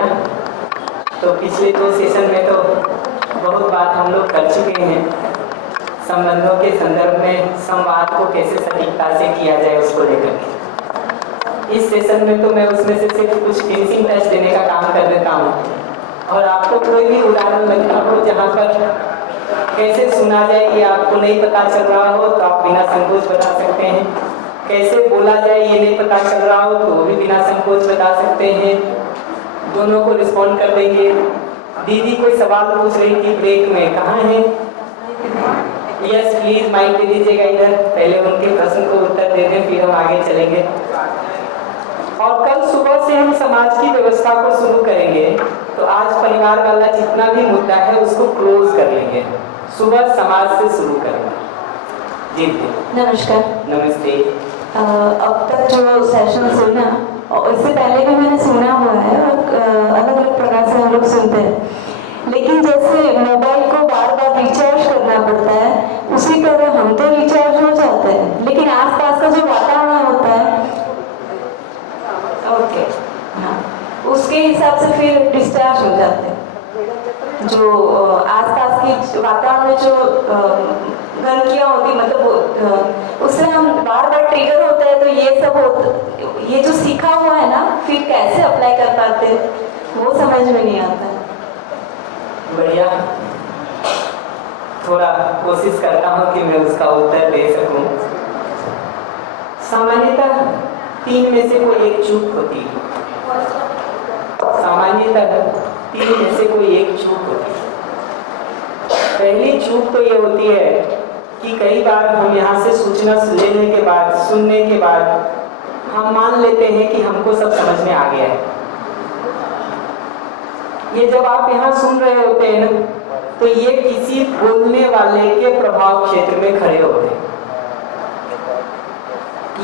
बढ़िया। तो पिछले 2 सेशन में तो बहुत बात हम लोग कर चुके हैं, संबंधों के संदर्भ में संवाद को कैसे सटीकता से किया जाए उसको लेकर के। इस सेशन में तो मैं उसमें से सिर्फ कुछ फिनिशिंग टच देने का काम कर देता हूँ, और आपको कोई भी उदाहरण लगता हो जहाँ पर कैसे सुना जाए ये आपको नहीं पता चल रहा हो तो आप बिना संकोच बता सकते हैं, कैसे बोला जाए ये नहीं पता चल रहा हो तो भी बिना संकोच बता सकते हैं, दोनों को रिस्पॉन्ड कर देंगे। दीदी कोई सवाल पूछ रही थी ब्रेक में, कहाँ है? यस प्लीज माइक दे दीजिएगा इधर, पहले उनके प्रश्न को उत्तर दे दें फिर हम आगे चलेंगे। और कल सुबह से हम समाज की व्यवस्था को शुरू करेंगे, तो आज परिवार वाला जितना भी मुद्दा है उसको क्लोज कर लेंगे, सुबह समाज से शुरू करेंगे। जी जी नमस्कार। नमस्ते। अब तक जो सेशन सुना और इससे पहले भी मैंने सुना हुआ है और अलग अलग प्रकार से हम लोग सुनते हैं, लेकिन जैसे मोबाइल को बार बार रिचार्ज करना पड़ता है उसी तरह हम तो रिचार्ज हो जाते हैं, लेकिन आसपास का जो वातावरण होता है ओके हाँ उसके हिसाब से फिर डिस्चार्ज हो जाते हैं। जो आसपास की वातावरण में जो गंदगियाँ होती मतलब उससे हम बार बार ट्रिगर होता है, तो ये सब ये जो सीखा हुआ है ना फिर कैसे अप्लाई कर पाते हैं वो समझ में नहीं आता। बढ़िया, थोड़ा कोशिश करता हूँ कि मैं उसका उत्तर दे सकूं। सामान्यतः 3 में से कोई एक चूक होती है, सामान्यतः 3 में से कोई एक चूक होती है। पहली चूक तो ये होती है कि कई बार हम यहाँ से सूचना सुनने के बाद हम मान लेते हैं कि हमको सब समझ में आ गया है। ये जब आप यहाँ सुन रहे होते हैं ना, तो ये किसी बोलने वाले के प्रभाव क्षेत्र में खड़े होते हैं,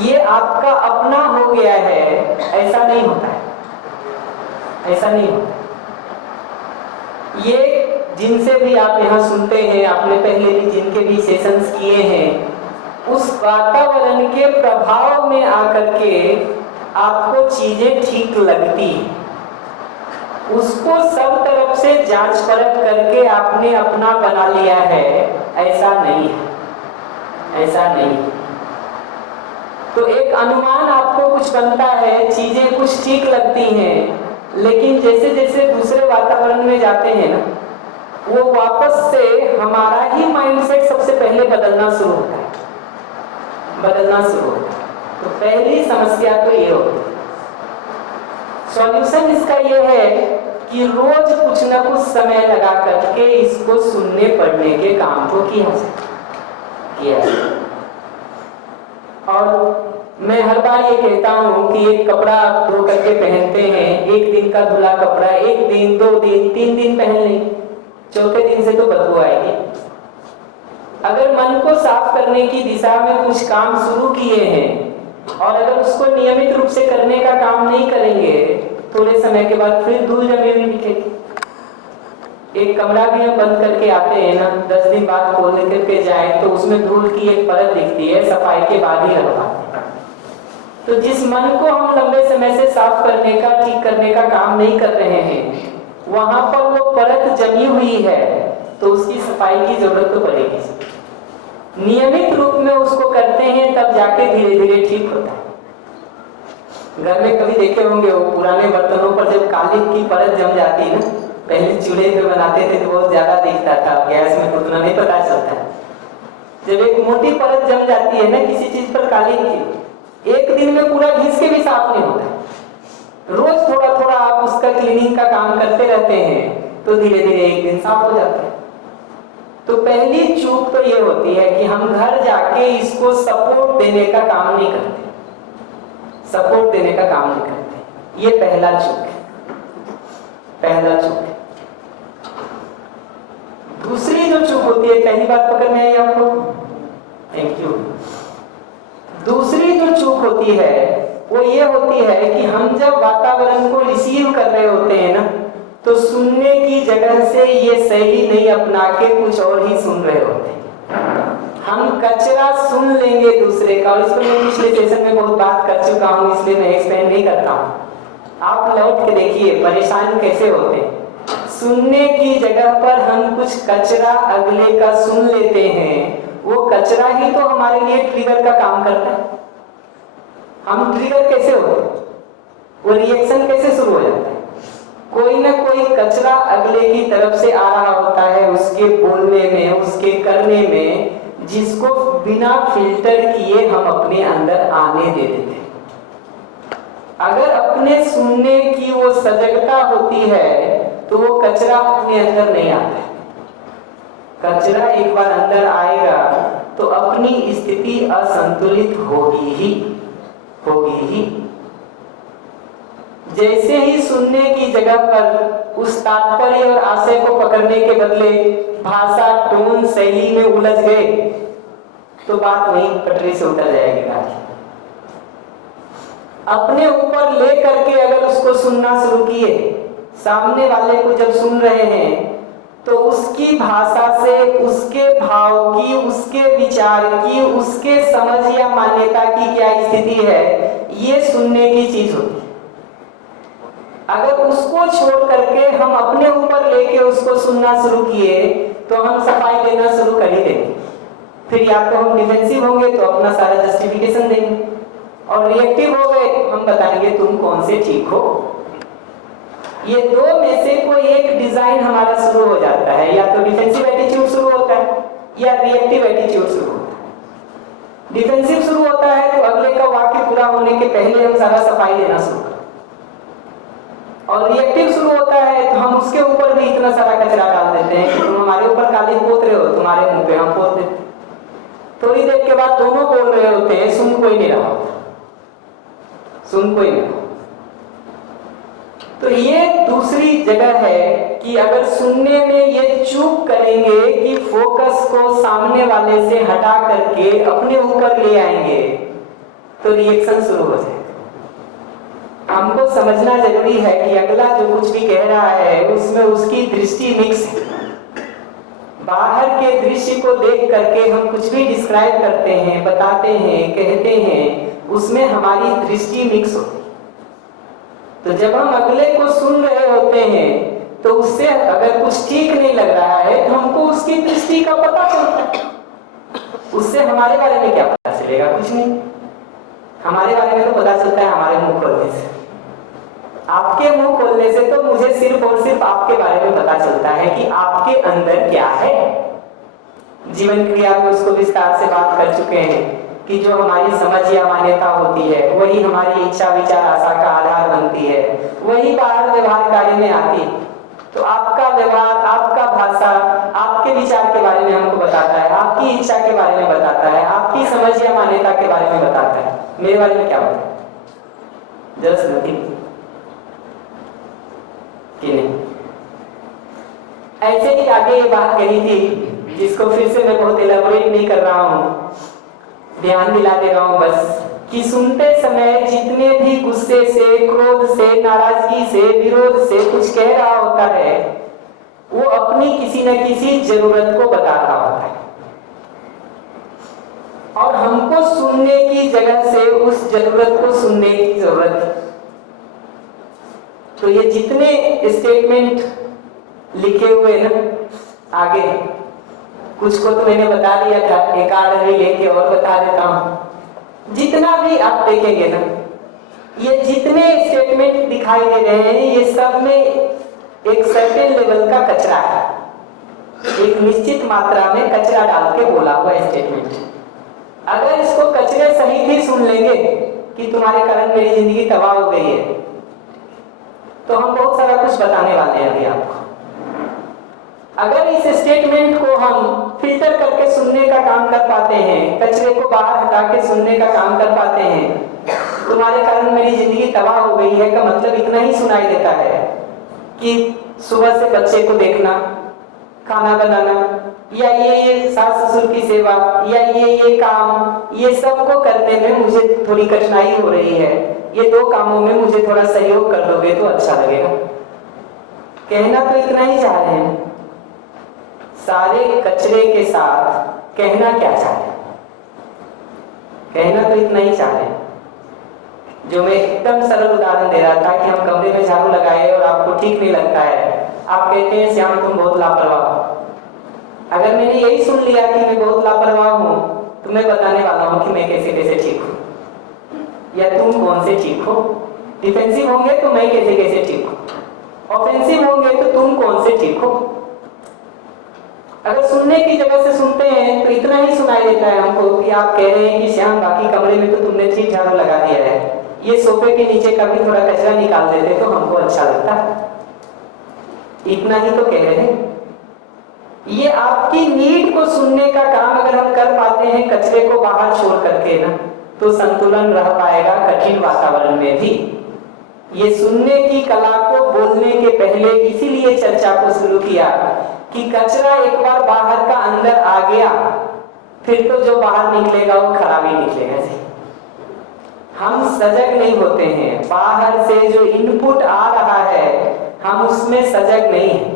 ये आपका अपना हो गया है, ऐसा नहीं होता है, ऐसा नहीं होता। ये जिनसे भी आप यहाँ सुनते हैं, आपने पहले भी जिनके भी सेशंस किए हैं, उस वातावरण के प्रभाव में आकर के आपको चीजें ठीक लगती हैं, उसको सब तरफ से जांच परख करके आपने अपना बना लिया है, ऐसा नहीं है, ऐसा नहीं। तो एक अनुमान आपको कुछ बनता है, चीजें कुछ ठीक लगती हैं, लेकिन जैसे जैसे दूसरे वातावरण में जाते हैं ना, वो वापस से हमारा ही माइंडसेट सबसे पहले बदलना शुरू होता है, बदलना शुरू होता है। तो पहली समस्या तो ये होती है। सॉल्यूशन इसका ये है कि रोज कुछ ना कुछ समय लगा करके इसको सुनने पढ़ने के काम को किया जाए। और मैं हर बार ये कहता हूँ कि एक कपड़ा आप धो करके पहनते हैं, एक दिन का धुला कपड़ा 1 दिन 2 दिन 3 दिन पहन लें, चौथे दिन से तो बदबू आएगी। अगर मन को साफ करने की दिशा में कुछ काम शुरू किए हैं और अगर उसको नियमित रूप से करने का काम नहीं करेंगे, थोड़े समय के बाद फिर धूल जमी हुई दिखेगी। एक कमरा भी हम बंद करके आते हैं ना, 10 दिन बाद खोल करके जाए तो उसमें धूल की एक परत दिखती है, सफाई के बाद ही लगवाते हैं। तो जिस मन को हम लंबे समय से साफ करने का, ठीक करने का काम नहीं कर रहे हैं, वहां पर वो परत जमी हुई है, तो उसकी सफाई की जरूरत तो पड़ेगी। नियमित रूप में उसको करते हैं तब जाके धीरे धीरे ठीक होता है। घर में कभी देखे होंगे वो पुराने बर्तनों पर जब काली की परत जम जाती है ना, पहले चूल्हे पे बनाते थे तो बहुत ज्यादा दिखता था, गैस में तो उतना नहीं पता चलता। जब एक मोटी परत जम जाती है ना किसी चीज पर काली की, एक दिन में पूरा घिस के भी साफ नहीं होता। रोज थोड़ा थोड़ा आप उसका क्लीनिंग का काम करते रहते हैं तो धीरे धीरे एक दिन साफ हो जाता है। तो पहली चूक तो ये होती है कि हम घर जाके इसको सपोर्ट देने का काम नहीं करते, सपोर्ट देने का काम नहीं करते। ये पहला चूक है, पहला चूक है। दूसरी जो चूक होती है, पहली बात पकड़ में आई आपको? Thank you. दूसरी जो चूक होती है वो ये होती है कि हम जब वातावरण को रिसीव कर रहे होते हैं ना, तो सुनने की जगह से ये शैली नहीं अपना के कुछ और ही सुन रहे होते हैं। हम कचरा सुन लेंगे दूसरे का, और इसको मैं पिछले सेशन में बहुत बात कर चुका हूँ, इसलिए मैं एक्सप्लेन नहीं करता हूँ। आप लौट के देखिए परेशान कैसे होते हैं। सुनने की जगह पर हम कुछ कचरा अगले का सुन लेते हैं, वो कचरा ही तो हमारे लिए ट्रिगर का काम करता है। हम ट्रिगर कैसे होते हैं, वो रिएक्शन कैसे शुरू हो जाता है? कोई ना कोई कचरा अगले की तरफ से आ रहा होता है, उसके बोलने में, उसके करने में, जिसको बिना फिल्टर किए हम अपने अंदर आने दे देते हैं। अगर अपने सुनने की वो सजगता होती है तो वो कचरा अपने अंदर नहीं आता है। कचरा एक बार अंदर आएगा तो अपनी स्थिति असंतुलित होगी ही। जैसे ही सुनने की जगह पर उस तात्पर्य और आशय को पकड़ने के बदले भाषा, टोन, शैली में उलझ गए तो बात वहीं पटरी से उतर जाएगी गाड़ी। अपने ऊपर ले करके अगर उसको सुनना शुरू किए, सामने वाले को जब सुन रहे हैं तो उसकी भाषा से, उसके भाव की, उसके विचार की, उसके समझ या मान्यता की क्या स्थिति है, ये सुनने की चीज होती है। अगर उसको छोड़ करके हम अपने ऊपर लेके उसको सुनना शुरू किए तो हम सफाई देना शुरू कर ही देंगे। फिर या तो हम डिफेंसिव होंगे तो अपना सारा जस्टिफिकेशन देंगे, और रिएक्टिव हो गए हम बताएंगे तुम कौन से ठीक हो। ये दो में से कोई एक डिजाइन हमारा शुरू हो जाता है, या तो डिफेंसिव एटीट्यूड शुरू होता है या रिएक्टिव एटीट्यूड शुरू होता है। डिफेंसिव शुरू होता है तो अगले का वाक्य पूरा होने के पहले हम सारा सफाई देना शुरू करते हैं, और रिएक्टिव शुरू होता है तो हम उसके ऊपर भी इतना सारा कचरा डाल देते हैं कि तुम हमारे ऊपर काली पोत रहे हो, तुम्हारे मुंह पे हम पोत देते। थोड़ी देर के बाद दोनों बोल रहे होते हैं, सुन कोई नहीं रहा। तो ये दूसरी जगह है कि अगर सुनने में ये चूक करेंगे कि फोकस को सामने वाले से हटा करके अपने ऊपर ले आएंगे तो रिएक्शन शुरू हो जाएगा। हमको समझना जरूरी है कि अगला जो कुछ भी कह रहा है उसमें उसकी दृष्टि मिक्स है। बाहर के दृश्य को देख करके हम कुछ भी डिस्क्राइब करते हैं, बताते हैं, कहते हैं, उसमें हमारी दृष्टि मिक्स होती है। तो जब हम अगले को सुन रहे होते हैं तो उससे अगर कुछ ठीक नहीं लग रहा है तो हमको उसकी दृष्टि का पता चलता है। उससे हमारे बारे में क्या पता चलेगा? कुछ नहीं। हमारे बारे में तो पता चलता है हमारे मुंह खोलने से। आपके मुंह खोलने से तो मुझे सिर्फ और सिर्फ आपके बारे में पता चलता है कि आपके अंदर क्या है। जीवन क्रिया में उसको विस्तार से बात कर चुके हैं कि जो हमारी समझ या मान्यता होती है वही हमारी इच्छा, विचार, आशा का आधार बनती है, वही बाहर व्यवहार कार्य में आती है। तो आपका व्यवहार, आपका भाषा आपके विचार के बारे में हमको बताता है, आपकी इच्छा के बारे में बताता है, आपकी समझ या मान्यता के बारे में बताता है। मेरे बारे में क्या बताता है? जस्ट नथिंग कि नहीं। ऐसे ही आगे ये बात कही थी जिसको फिर से मैं बहुत इलेबोरेट नहीं कर रहा हूँ, ध्यान दिला दे रहा हूं बस, कि सुनते समय जितने भी गुस्से से, क्रोध से, नाराजगी से, विरोध से कुछ कह रहा होता है वो अपनी किसी न किसी जरूरत को बता रहा होता है, और हमको सुनने की जगह से उस जरूरत को सुनने की जरूरत है। तो ये जितने स्टेटमेंट लिखे हुए ना आगे, कुछ को तो मैंने बता दिया था, एक आध अभी लेके और बता देता हूं। जितना भी आप देखेंगे ना, ये जितने स्टेटमेंट दिखाई दे रहे हैं ये सब में एक सर्टेन लेवल का कचरा है, एक निश्चित मात्रा में कचरा डाल के बोला हुआ स्टेटमेंट। अगर इसको कचरे सहित ही सुन लेंगे कि तुम्हारे कारण मेरी जिंदगी तबाह हो गई है, तो हम बहुत सारा कुछ बताने वाले हैं अभी आपको। अगर इस स्टेटमेंट को हम फिल्टर करके सुनने का काम कर पाते हैं, कचरे को बाहर हटा के सुनने का काम कर पाते हैं, तुम्हारे कारण मेरी जिंदगी तबाह हो गई है का मतलब इतना ही सुनाई देता है कि सुबह से बच्चे को देखना, खाना बनाना, या ये सास ससुर की सेवा, या ये काम, ये सबको करने में मुझे थोड़ी कठिनाई हो रही है, ये दो कामों में मुझे थोड़ा सहयोग कर दोगे तो अच्छा लगेगा। कहना तो इतना ही चाह रहे हैं। सारे कचरे के साथ कहना क्या चाहते हैं? कहना तो इतना ही चाह रहे हैं जो मैं एकदम सरल उदाहरण दे रहा था कि हम कमरे में झाड़ू लगाए और आपको ठीक नहीं लगता है, आप कहते हैं श्याम तुम बहुत लापरवाह हो। अगर मैंने यही सुन लिया कि मैं बहुत लापरवाह हूं, तो मैं बताने वाला हूं कि मैं कैसे कैसे ठीक हूं या तुम कौन से ठीक हो। डिफेंसिव होंगे तो मैं कैसे कैसे ठीक हूं, ऑफेंसिव होंगे तो तुम कौन से ठीक हो। अगर सुनने की जगह से सुनते हैं तो इतना ही सुनाई देता है हमको कि आप कह रहे हैं कि श्याम बाकी कमरे में तो तुमने ठीक झाड़ू लगा दिया है, ये सोफे के नीचे का भी थोड़ा कचरा निकाल देते तो हमको अच्छा लगता। इतना ही तो कह रहे हैं। ये आपकी नीड को सुनने का काम अगर हम कर पाते हैं कचरे को बाहर छोड़ करके ना, तो संतुलन रह पाएगा कठिन वातावरण में भी। ये सुनने की कला को बोलने के पहले इसीलिए चर्चा को शुरू किया कि कचरा एक बार बाहर का अंदर आ गया, फिर तो जो बाहर निकलेगा वो खराब ही निकलेगा जी। हम सजग नहीं होते हैं, बाहर से जो इनपुट आ रहा है हम उसमें सजग नहीं है,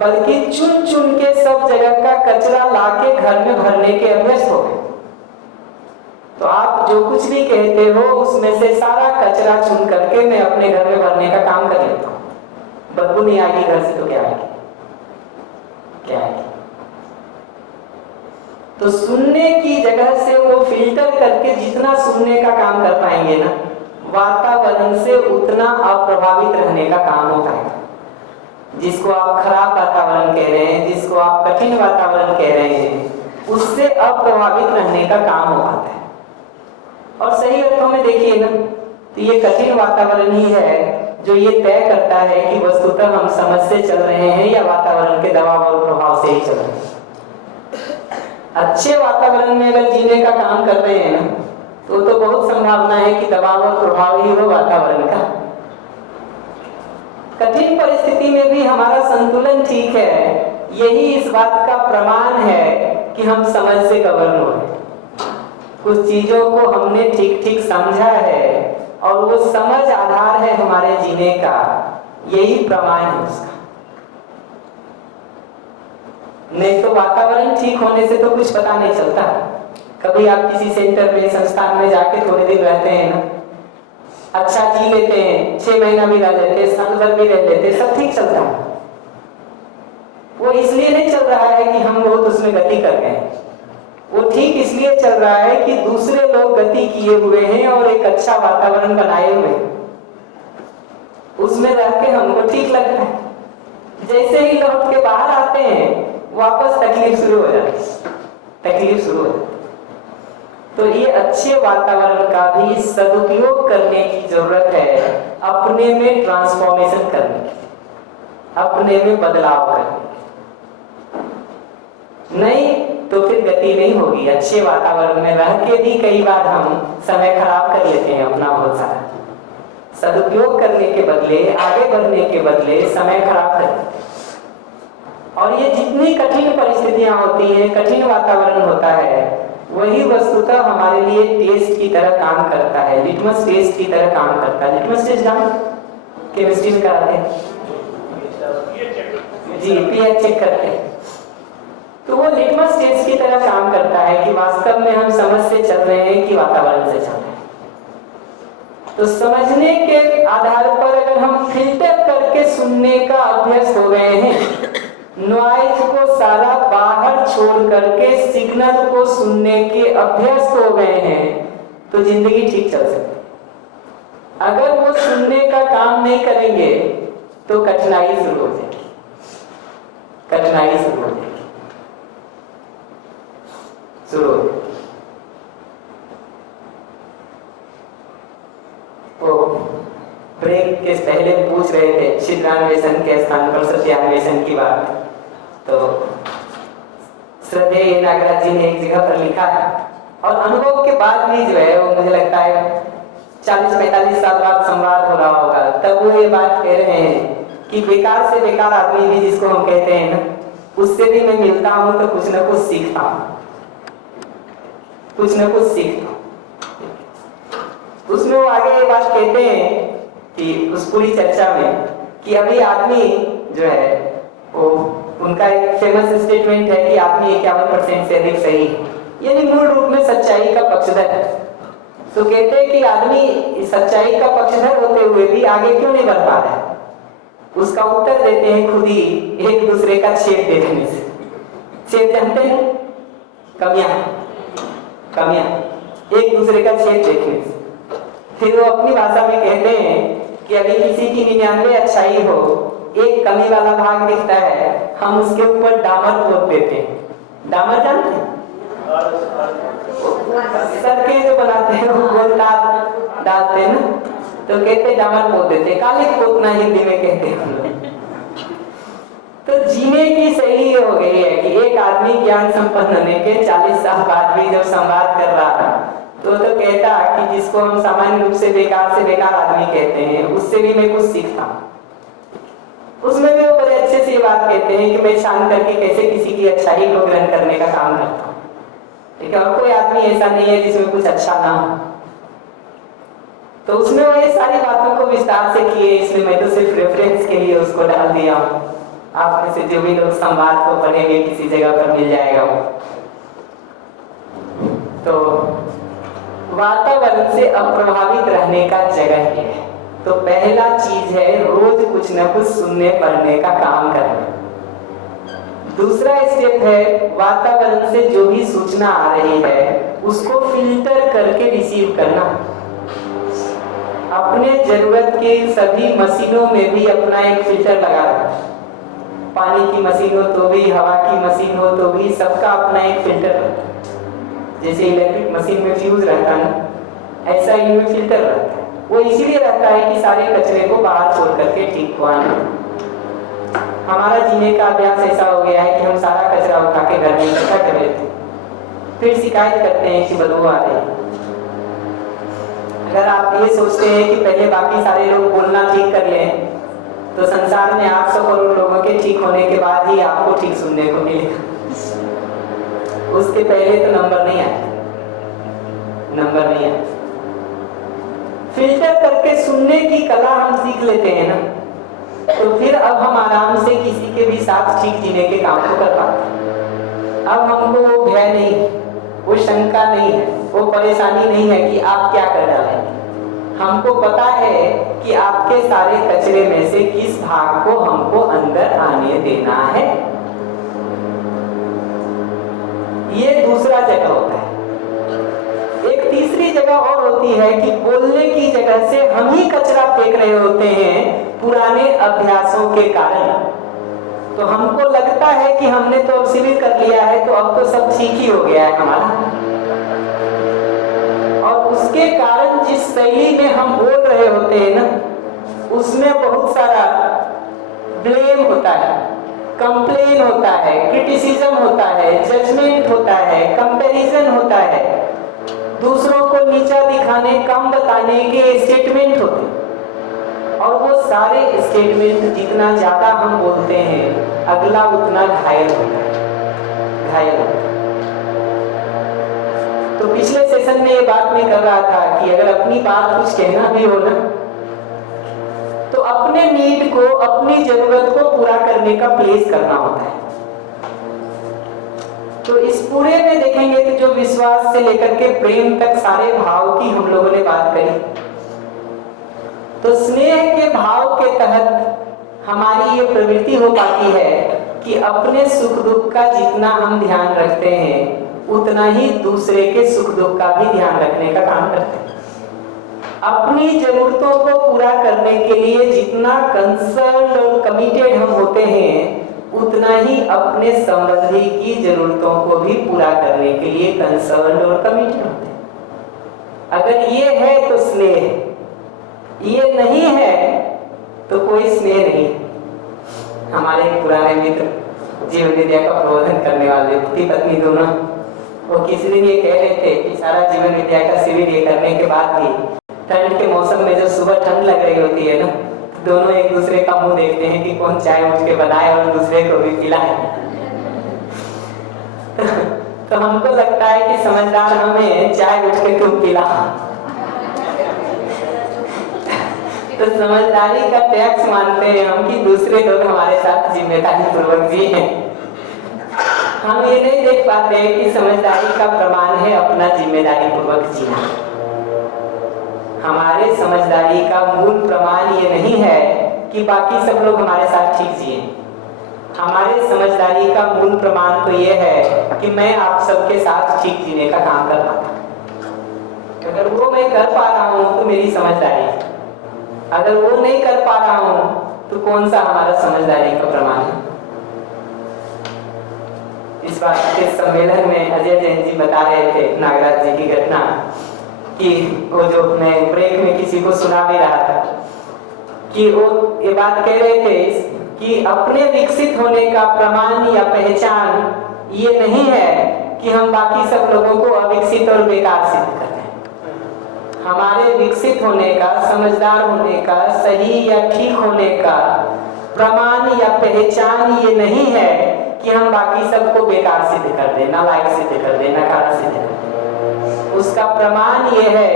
बल्कि चुन चुन के सब जगह का कचरा लाके घर में भरने के अभ्यस्त हो गए। तो आप जो कुछ भी कहते हो उसमें से सारा कचरा चुन करके मैं अपने घर में भरने का काम कर लेता हूँ। बदबू नहीं आएगी घर से तो क्या आएगी, क्या आएगी। तो सुनने की जगह से वो फिल्टर करके जितना सुनने का काम कर पाएंगे ना, वातावरण से उतना अप्रभावित रहने का काम होता है। जिसको आप खराब वातावरण कह रहे हैं, जिसको आप कठिन वातावरण कह रहे हैं, उससे अप्रभावित रहने का काम हो पाता है। और सही अर्थों में देखिए ना, तो ये कठिन वातावरण ही है जो ये तय करता है कि वस्तुतः हम समझ से चल रहे हैं या वातावरण के दबाव और प्रभाव से ही चल रहे हैं। अच्छे वातावरण में अगर जीने का काम कर रहे हैं ना, तो बहुत संभावना है कि दबाव और प्रभाव ही हो वातावरण का। कठिन परिस्थिति में भी हमारा संतुलन ठीक है, यही इस बात का प्रमाण है कि हम समझ से गवर्न हो रहे। कुछ चीजों को हमने ठीक ठीक समझा है और वो समझ आधार है हमारे जीने का, यही प्रमाण है उसका। नहीं तो वातावरण ठीक होने से तो कुछ पता नहीं चलता। कभी आप किसी सेंटर में, संस्थान में जाके थोड़े दिन रहते हैं ना, अच्छा जी लेते हैं, 6 महीना भी रह लेते, साल भर भी रह लेते, सब ठीक चलता है। वो इसलिए नहीं चल रहा है कि हम बहुत उसमें गति कर गए, वो ठीक इसलिए चल रहा है कि दूसरे लोग गति किए हुए हैं और एक अच्छा वातावरण बनाए हुए हैं, उसमें रह के हमको ठीक लगता है। जैसे ही लौट के बाहर आते हैं वापस तकलीफ शुरू हो जाती है, तकलीफ शुरू हो जाती है। तो ये अच्छे वातावरण का भी सदुपयोग करने की जरूरत है, अपने में ट्रांसफॉर्मेशन करने की, अपने में बदलाव करने की। नहीं तो फिर गति नहीं होगी। अच्छे वातावरण में रह के भी कई बार हम समय खराब कर लेते हैं अपना बहुत सारा। सदुपयोग करने के बदले, आगे बढ़ने के बदले समय खराब कर लेते हैं। और ये जितनी कठिन परिस्थितियां होती हैं, कठिन वातावरण होता है, वही वस्तुतः हमारे लिए टेस्ट की तरह काम करता है, लिटमस टेस्ट की तरह काम करता है। लिटमस टेस्ट जान केमिस्ट्री में कराते हैं जी, पीएच चेक करते हैं। तो वो लिटमस टेस्ट की तरह काम करता है कि वास्तव में हम समझ से चल रहे हैं कि वातावरण से चल रहे हैं। तो समझने के आधार पर अगर हम फिल्टर करके सुनने का अभ्यास हो गए हैं, नॉइज को सारा बाहर छोड़ करके सिग्नल को सुनने के अभ्यस्त हो गए हैं, तो जिंदगी ठीक चल सकती। अगर वो सुनने का काम नहीं करेंगे तो कठिनाई शुरू हो जाएगी, कठिनाई शुरू हो जाएगी, शुरू हो जाएगी। वो ब्रेक के पहले पूछ रहे थे छिद्रान्वेषण के स्थान पर सत्यान्वेषण की बात। तो श्रद्धेय नागराज जी ने एक जगह पर लिखा है, और अनुभव के बाद भी जो है वो मुझे लगता है 40-45 साल बाद संवाद हो रहा होगा, तब वो ये बात कह रहे हैं कि बेकार से बेकार आदमी भी जिसको हम कहते हैं ना, उससे भी मैं मिलता हूं तो कुछ ना कुछ सीखता हूं, कुछ ना कुछ सीखता हूं। उसमें वो आगे ये बात कहते हैं कि उस पूरी चर्चा में कि अभी आदमी जो है वो, उनका एक फेमस स्टेटमेंट है कि आदमी 51% से अधिक सही है, यानी मूल रूप में सच्चाई का पक्षधर है। तो कहते हैं कि आदमी सच्चाई का पक्षधर होते हुए भी आगे क्यों नहीं बढ़ पा रहा है? उसका उत्तर देते हैं खुद ही एक दूसरे का छेद देखने से। छेद जानते हैं? कमियां एक दूसरे का छेद देखने से। फिर वो अपनी भाषा में कहते हैं कि अभी किसी की 99 अच्छाई हो, एक कमी वाला भाग दिखता है, हम उसके ऊपर डामर पोत देते हैं। डामर जानते हैं? सड़कें जो बनाते हैं वो गोल डालते हैं ना, तो कहते डामर पोत देते हैं, कालिक पोतना हिंदी में कहते हैं। तो जीने की शैली ये हो गई है कि एक आदमी ज्ञान संपन्न होने के 40 साल बाद भी जब संवाद कर रहा था तो कहता कि जिसको हम सामान्य रूप से बेकार आदमी कहते हैं, उससे भी मैं कुछ सीखता हूँ। उसमें भी वो बड़े अच्छे से ये बात कहते हैं कि मैं शान करके कैसे किसी की अच्छाई को ग्रहण करने का काम करता हूँ, ठीक है, और कोई आदमी ऐसा नहीं है जिसमें कुछ अच्छा ना हो। तो उसमें वो ये सारी बातों को विस्तार से किए, इसलिए मैं तो सिर्फ रेफरेंस के लिए उसको डाल दिया हूँ। आप में से जो भी लोग संवाद को पढ़ेंगे किसी जगह पर मिल जाएगा वो। तो वातावरण से अप्रभावित रहने का जगह है। तो पहला चीज है रोज कुछ न कुछ सुनने पढ़ने का काम करना। दूसरा स्टेप है वातावरण से जो भी सूचना आ रही है उसको फिल्टर करके रिसीव करना। अपने जरूरत के सभी मशीनों में भी अपना एक फिल्टर लगा रखना। पानी की मशीन हो तो भी, हवा की मशीन हो तो भी, सबका अपना एक फिल्टर रहता है। जैसे इलेक्ट्रिक मशीन में फ्यूज रहता है ना, ऐसा इनमें फिल्टर रहता है। वो इसीलिए रहता है कि सारे कचरे को बाहर छोड़ करके ठीक को आना। हमारा जीने का अभ्यास ऐसा हो गया है कि हम सारा कचरा उठा के घर में इकट्ठा कर लेते हैं, फिर शिकायत करते हैं कि बदबू आ रही है। अगर आप ये सोचते हैं कि पहले बाकी सारे लोग बोलना ठीक कर लें तो संसार में 800 करोड़ लोगों के ठीक होने के बाद ही आपको ठीक सुनने को मिलेगा। उसके पहले तो नंबर नहीं आया। फिल्टर करके सुनने की कला हम सीख लेते हैं ना, तो फिर अब हम आराम से किसी के भी साथ ठीक जीने के काम को कर पाते हैं। अब हमको वो भय नहीं है, वो शंका नहीं है, वो परेशानी नहीं है कि आप क्या कर डालेंगे। हमको पता है कि आपके सारे कचरे में से किस भाग को हमको अंदर आने देना है। ये दूसरा जगह होता है। एक तीसरी जगह और होती है कि बोलने की जगह से हम ही कचरा फेंक रहे होते हैं पुराने अभ्यासों के कारण। तो हमको लगता है कि हमने तो अब शिविर कर लिया है तो अब तो सब ठीक ही हो गया है हमारा, और उसके कारण जिस शैली में हम बोल रहे होते हैं ना, उसमें बहुत सारा ब्लेम होता है, कंप्लेन होता है, क्रिटिसिज्म होता है, जजमेंट होता है, कंपैरिजन होता है, दूसरों को नीचा दिखाने, कम बताने के स्टेटमेंट होते हैं। और वो सारे स्टेटमेंट जितना ज्यादा हम बोलते हैं अगला उतना घायल होता है। तो पिछले सेशन में ये बात मैं कर रहा था कि अगर अपनी बात कुछ कहना भी हो ना, तो अपने नीड को, अपनी जरूरत को पूरा करने का प्लेस करना होता है। तो इस पूरे में देखेंगे कि जो विश्वास से लेकर के प्रेम तक सारे भाव की हम लोगों ने बात करी, तो स्नेह के भाव के तहत हमारी ये प्रवृत्ति हो पाती है कि अपने सुख दुख का जितना हम ध्यान रखते हैं उतना ही दूसरे के सुख दुख का भी ध्यान रखने का काम करते हैं। अपनी जरूरतों को पूरा करने के लिए जितना कंसर्न और कमिटेड हम होते हैं उतना ही अपने संबंधी की जरूरतों को भी पूरा करने के लिए कंसर्न और कमिटेड होते हैं। अगर ये है तो स्नेह, ये नहीं है तो कोई स्नेह नहीं। हमारे एक पुराने मित्र जीवन विद्या का प्रबोधन करने वाले पति पत्नी दोनों, वो किसी दिन ये कह रहे थे कि सारा जीवन विद्या का शिविर ये करने के बाद भी ठंड के मौसम में जब सुबह ठंड लग रही होती है ना, दोनों एक दूसरे का मुंह देखते हैं कि कौन चाय उठ के बनाए और दूसरे को भी पिलाए। तो हमको लगता है कि समझदार हमें चाय उठ के तुम पिला। तो समझदारी का टैक्स मानते हैं हम कि दूसरे लोग हमारे साथ जिम्मेदारी पूर्वक जी हैं। हम ये नहीं देख पाते हैं कि समझदारी का प्रमाण है अपना जिम्मेदारी पूर्वक जीना। हमारे समझदारी का मूल प्रमाण ये नहीं है कि बाकी सब लोग हमारे साथ ठीक जिए। हमारे समझदारी का मूल प्रमाण तो ये है कि मैं आप सबके साथ ठीक जीने का काम कर पाता। अगर वो मैं कर पा रहा हूं तो मेरी समझदारी है, अगर वो नहीं कर पा रहा हूं तो कौन सा हमारा समझदारी का प्रमाण है। इस बात के सम्मेलन में अजय जैन जी बता रहे थे नागराज जी की घटना, कि वो जो मैं ब्रेक में किसी को सुना भी रहा था कि वो ये बात कह रहे थे कि अपने विकसित होने का प्रमाण या पहचान ये नहीं है कि हम बाकी सब लोगों को अविकसित और बेकार सिद्ध कर दें। हमारे विकसित होने का, समझदार होने का, सही या ठीक होने का प्रमाण या पहचान ये नहीं है कि हम बाकी सबको बेकार सिद्ध कर दें, नालायक सिद्ध कर दें, नकारा सिद्ध कर दें। उसका प्रमाण ये है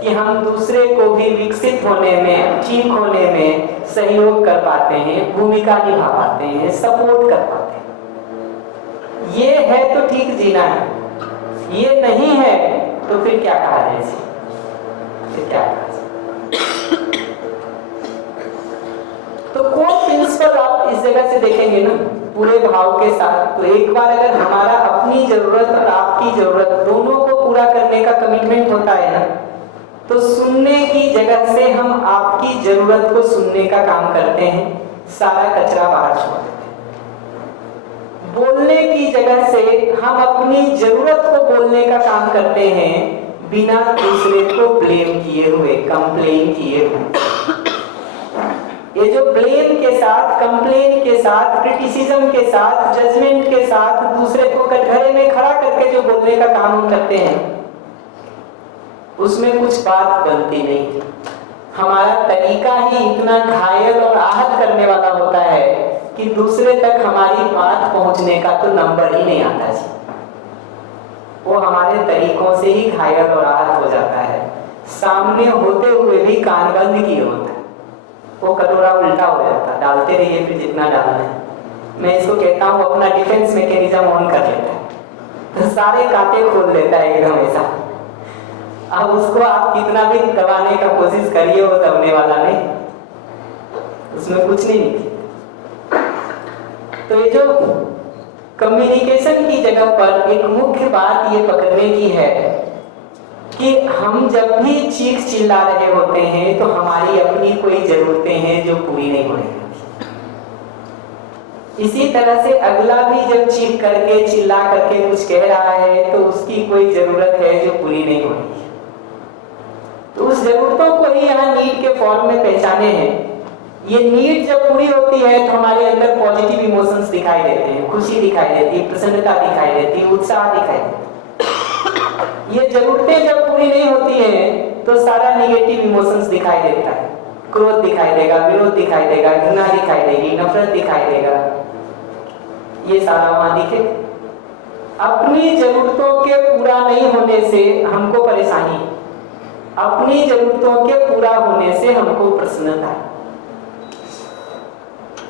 कि हम दूसरे को भी विकसित होने में, ठीक होने में सहयोग कर पाते हैं, भूमिका निभा पाते हैं, सपोर्ट कर पाते हैं। ये है तो ठीक जीना है, ये नहीं है तो फिर क्या कहा जाए इसे, फिर क्या कहा जाए। तो कोर प्रिंसिपल आप इस जगह से देखेंगे ना पूरे भाव के साथ, तो एक बार अगर हमारा अपनी जरूरत और आपकी जरूरत दोनों को पूरा करने का कमिटमेंट होता है ना, तो सुनने की जगह से हम आपकी जरूरत को सुनने का काम करते हैं, सारा कचरा बाहर छोड़ देते हैं। बोलने की जगह से हम अपनी जरूरत को बोलने का काम करते हैं, बिना दूसरे को ब्लेम किए हुए, कंप्लेन किए हुए। ये जो ब्लेम के साथ, कंप्लेन के साथ, क्रिटिसिज्म के साथ, जजमेंट के साथ दूसरे को कटघरे में खड़ा करके जो बोलने का काम हम करते हैं, उसमें कुछ बात बनती नहीं। हमारा तरीका ही इतना घायल और आहत करने वाला होता है कि दूसरे तक हमारी बात पहुंचने का तो नंबर ही नहीं आता जी। वो हमारे तरीकों से ही घायल और आहत हो जाता है, सामने होते हुए भी कान बंद किए होता है, वो कटोरा उल्टा हो जाता है, डालते रहिए फिर जितना डालना है। मैं इसको कहता हूँ अपना डिफेंस मैकेनिज्म ऑन कर लेता है, तो सारे कांटे खोल लेता है एकदम ऐसा। अब उसको आप कितना भी दबाने का कोशिश करिए, वो दबने वाला नहीं, उसमें कुछ नहीं निकले। तो ये जो कम्युनिकेशन की जगह पर एक मुख्य बात ये पकड़ने की है कि हम जब भी चीख चिल्ला रहे होते हैं तो हमारी अपनी कोई जरूरतें हैं जो पूरी नहीं हो रही। इसी तरह से अगला भी जब चीख करके, चिल्ला करके कुछ कह रहा है तो उसकी कोई जरूरत है जो पूरी नहीं हो रही है। तो उस जरूरतों को ही यहाँ नीड के फॉर्म में पहचाने हैं। ये नीड जब पूरी होती है तो हमारे अंदर पॉजिटिव इमोशंस दिखाई देते हैं, खुशी दिखाई देती है, प्रसन्नता दिखाई देती है, उत्साह दिखाई देता है। ये जरूरतें जब पूरी नहीं होती हैं तो सारा नेगेटिव इमोशंस दिखाई देता है, क्रोध दिखाई देगा, विरोध दिखाई देगा, घृणा दिखाई देगी, नफरत दिखाई देगा, ये सारा वहां दिखे। अपनी जरूरतों के पूरा नहीं होने से हमको परेशानी, अपनी जरूरतों के पूरा होने से हमको प्रसन्नता है।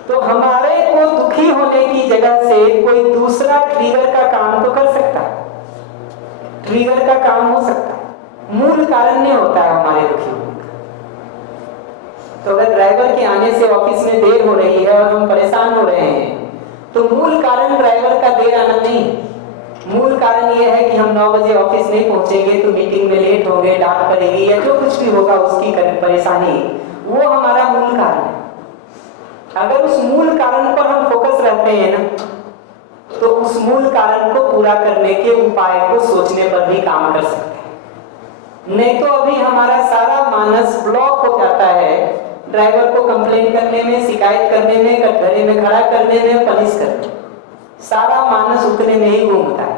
तो हमारे को दुखी होने की जगह से कोई दूसरा ट्रिगर का काम तो कर सकता है, ट्रिगर का काम हो सकता है, मूल कारण नहीं होता है हमारे दुखी होने का। तो अगर ड्राइवर के आने से ऑफिस में देर हो रही है और हम परेशान हो रहे हैं, तो मूल कारण ड्राइवर का देर आना नहीं, मूल कारण यह है कि हम 9 बजे ऑफिस नहीं पहुंचेंगे तो मीटिंग में लेट होंगे, डांट पड़ेगी या जो कुछ भी होगा उसकी परेशानी, वो हमारा मूल कारण है। अगर उस मूल कारण पर हम फोकस रहते हैं ना, तो उस मूल कारण को पूरा करने के उपाय को सोचने पर भी काम कर सकते हैं। नहीं तो अभी हमारा सारा मानस ब्लॉक हो जाता है ड्राइवर को कंप्लेन करने में, शिकायत करने में, कटघरे में खड़ा करने में, पनिश करने में, सारा मानस उतने में ही घूमता है।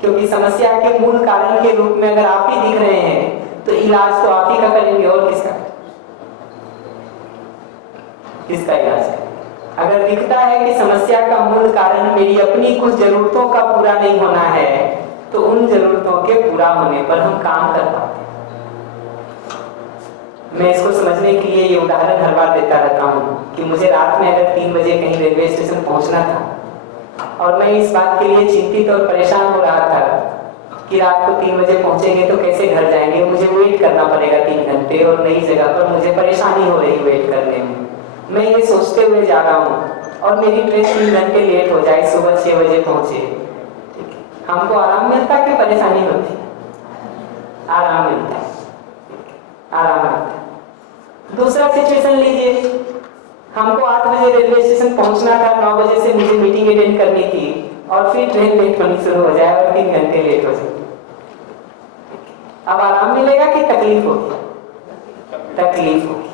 क्योंकि समस्या के मूल कारण के रूप में अगर आप ही दिख रहे हैं तो इलाज तो आप ही का करेंगे, और किसका किसका इलाज करेंगे। अगर दिखता है कि समस्या का मूल कारण मेरी अपनी कुछ जरूरतों का पूरा नहीं होना है, तो उन जरूरतों के पूरा होने पर हम काम कर पाते हैं। मैं इसको समझने के लिए ये उदाहरण हर बार देता रहता हूँ कि मुझे रात में अगर 3 बजे कहीं रेलवे स्टेशन पहुंचना था और मैं इस बात के लिए चिंतित और परेशान हो रहा था कि रात को 3 बजे पहुंचेंगे तो कैसे घर जाएंगे, मुझे वेट करना पड़ेगा 3 घंटे और नई जगह पर मुझे परेशानी हो रही वेट करने में। मैं ये सोचते हुए जा रहा हूँ और मेरी ट्रेन 3 घंटे लेट हो जाए, सुबह 6 बजे पहुंचे, हमको आराम मिलता है कि परेशानी होती है? आराम मिलता है, आराम मिलता है। दूसरा सिचुएशन लीजिए, हमको 8 बजे रेलवे स्टेशन पहुंचना था, 9 बजे से मुझे मीटिंग अटेंड करनी थी और फिर ट्रेन लेट होनी शुरू हो जाए और 3 घंटे लेट हो जाए। अब आराम मिलेगा कि तकलीफ होगी? तकलीफ होगी।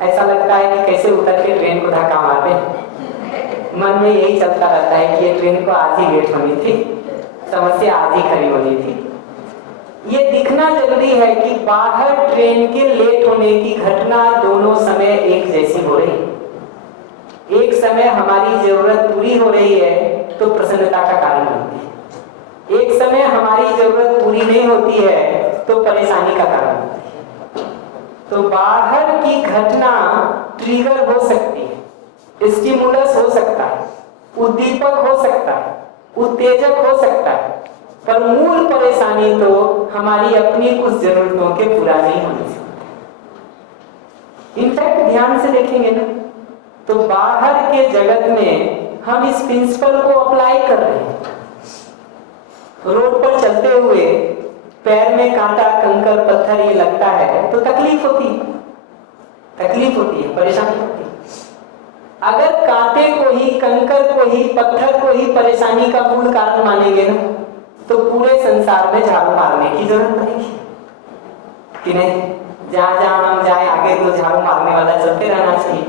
ऐसा लगता है कि कैसे उतर के ट्रेन को धक्का मारते हैं। मन में यही चलता रहता है कि ये ट्रेन को आज ही लेट होनी थी, समस्या आज ही खड़ी होनी थी। ये दिखना जरूरी है कि बाहर ट्रेन के लेट होने की घटना दोनों समय एक जैसी हो रही है। एक समय हमारी जरूरत पूरी हो रही है तो प्रसन्नता का कारण बनती है, एक समय हमारी जरूरत पूरी नहीं होती है तो परेशानी का कारण बनती है। तो बाहर की घटना ट्रिगर हो सकती है, स्टिमुलस हो सकता है, उद्दीपक हो सकता है, उत्तेजक हो सकता है, पर मूल परेशानी तो हमारी अपनी कुछ जरूरतों के पूरा नहीं होने से। इनफैक्ट ध्यान से देखेंगे ना तो बाहर के जगत में हम इस प्रिंसिपल को अप्लाई कर रहे हैं। रोड पर चलते हुए पैर में कांटा, कंकर, पत्थर ये लगता है तो तकलीफ होती है, तकलीफ होती है, परेशानी होती है। अगर कांटे को ही, कंकर को ही, पत्थर को ही परेशानी का मूल कारण मानेंगे ना तो पूरे संसार में झाड़ू मारने की जरूरत पड़ेगी कि नहीं? जहां जहां हम जाए आगे तो झाड़ू मारने वाला चलते रहना चाहिए,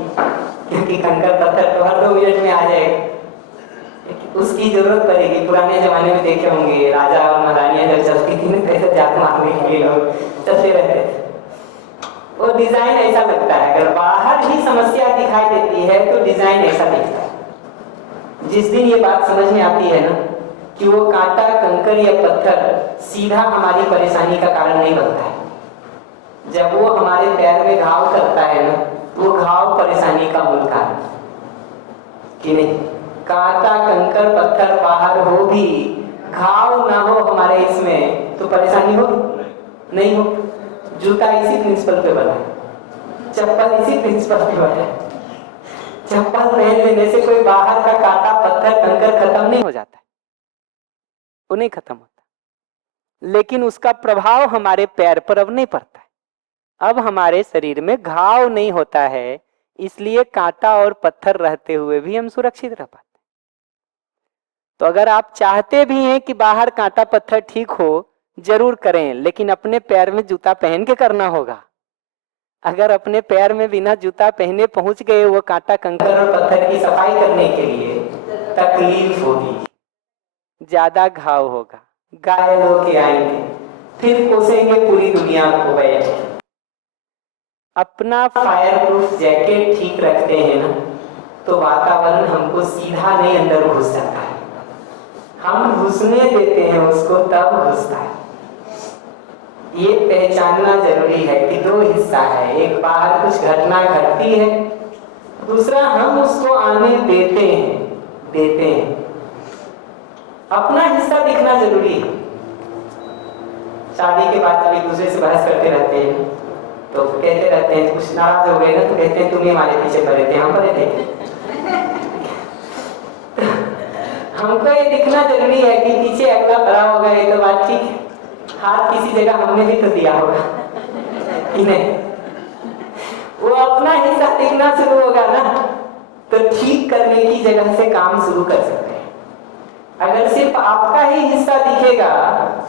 क्योंकि कंकर पत्थर तो हर 2 मिनट में आ जाएगा, उसकी जरूरत पड़ेगी। पुराने जमाने में देखे होंगे राजा और महारानियां जब चलती थी ना कैसे झाड़ू मारने के लिए लोग चलते रहते थे। वो डिजाइन ऐसा लगता है, अगर बाहर ही समस्या दिखाई देती है तो डिजाइन ऐसा दिखता है। जिस दिन ये बात समझ में आती है ना कि वो कांटा, कंकर या पत्थर सीधा हमारी परेशानी का कारण नहीं बनता है, जब वो हमारे पैर में घाव करता है ना वो घाव परेशानी का मूल कारण कि नहीं? कांटा, कंकर, पत्थर बाहर हो भी घाव ना हो हमारे इसमें तो परेशानी हो नहीं हो। जूता इसी प्रिंसिपल पे बना है, चप्पल इसी प्रिंसिपल पे बना है। चप्पल पहन लेने से कोई बाहर का कांटा, पत्थर, कंकर खत्म नहीं हो जाता है, वो नहीं खत्म होता, लेकिन उसका प्रभाव हमारे पैर पर अब नहीं पड़ता है। अब हमारे शरीर में घाव नहीं होता है, इसलिए कांटा और पत्थर रहते हुए भी हम सुरक्षित रह पाते। तो अगर आप चाहते भी हैं कि बाहर कांटा पत्थर ठीक हो, जरूर करें, लेकिन अपने पैर में जूता पहन के करना होगा। अगर अपने पैर में बिना जूता पहने पहुंच गए वो कांटा, कंकर और पत्थर की सफाई करने के लिए, तकलीफ होगी, ज्यादा घाव होगा, घायल होके आएंगे, फिर कोसेंगे पूरी दुनिया को बैठ। अपना फायर प्रूफ जैकेट ठीक रखते हैं ना तो वातावरण हमको सीधा नहीं अंदर घुस जाता है, हम घुसने देते हैं उसको तब घुसता है। ये पहचानना जरूरी है कि 2 हिस्सा है, एक बाहर कुछ घटना घटती है, दूसरा हम उसको आने देते हैं। अपना हिस्सा दिखना जरूरी है। शादी के बाद जब एक दूसरे से बहस करते रहते हैं तो कहते रहते हैं, कुछ नाराज हो गए ना तो कहते हैं तुम ही हमारे पीछे पड़े थे, हम पड़े थे। हमको ये दिखना जरूरी है कि पीछे अगला पड़ा होगा, ये तो बात ठीक है, हाथ किसी जगह हमने भी तो दिया होगा कि नहीं? वो अपना हिस्सा दिखना शुरू होगा ना तो ठीक करने की जगह से काम शुरू कर सकते हैं। अगर सिर्फ आपका ही हिस्सा दिखेगा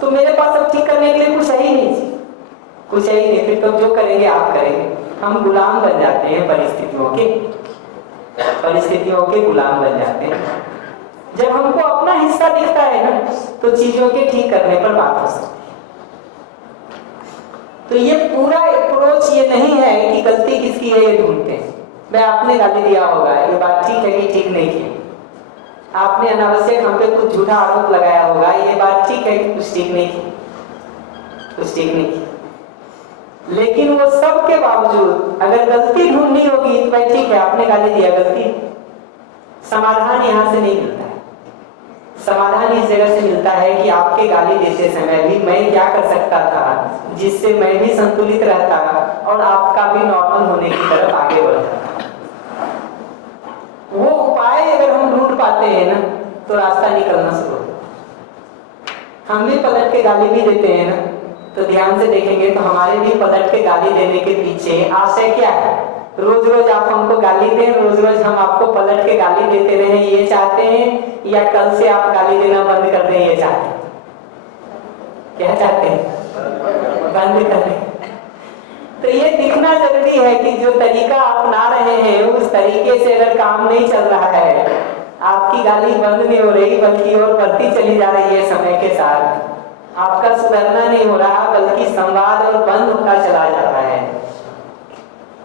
तो मेरे पास अब ठीक करने के लिए कुछ है ही नहीं, कुछ है ही नहीं, फिर तो जो करेंगे आप करेंगे। हम गुलाम बन जाते हैं, परिस्थितियों के गुलाम बन जाते हैं। जब हमको अपना हिस्सा दिखता है ना तो चीजों के ठीक करने पर बात हो सकती है। तो ये पूरा अप्रोच ये नहीं है कि गलती किसकी है ये ढूंढते हैं। मैं आपने गाली दिया होगा, ये बात ठीक है कि ठीक नहीं की, आपने अनावश्यक हम पे कुछ झूठा आरोप लगाया होगा, ये बात ठीक है कि कुछ ठीक नहीं की, कुछ ठीक नहीं की। लेकिन वो सब के बावजूद अगर गलती ढूंढनी होगी तो भाई ठीक है आपने गाली दिया, गलती, समाधान यहां से नहीं मिलता है। समाधान इस जगह से मिलता है कि आपके गाली देते समय भी मैं क्या कर सकता था जिससे मैं भी संतुलित रहता और आपका भी नॉर्मल होने की तरफ आगे बढ़ता। वो उपाय अगर हम ढूंढ पाते हैं ना तो रास्ता निकलना शुरू होता। हम भी पलट के गाली भी देते हैं ना, तो ध्यान से देखेंगे तो हमारे भी पलट के गाली देने के पीछे आशय क्या है? रोज रोज आप हमको गाली दें, रोज रोज हम आपको पलट के गाली देते रहें, ये चाहते हैं, या कल से आप गाली देना बंद कर दें, ये चाहते हैं? क्या चाहते हैं? बंद कर दें। तो ये दिखना जरूरी है कि जो तरीका अपना रहे हैं उस तरीके से अगर काम नहीं चल रहा है, आपकी गाली बंद नहीं हो रही बल्कि और बढ़ती चली जा रही है समय के साथ, आपका सुधरना नहीं हो रहा बल्कि संवाद और बंद होता चला जा रहा है,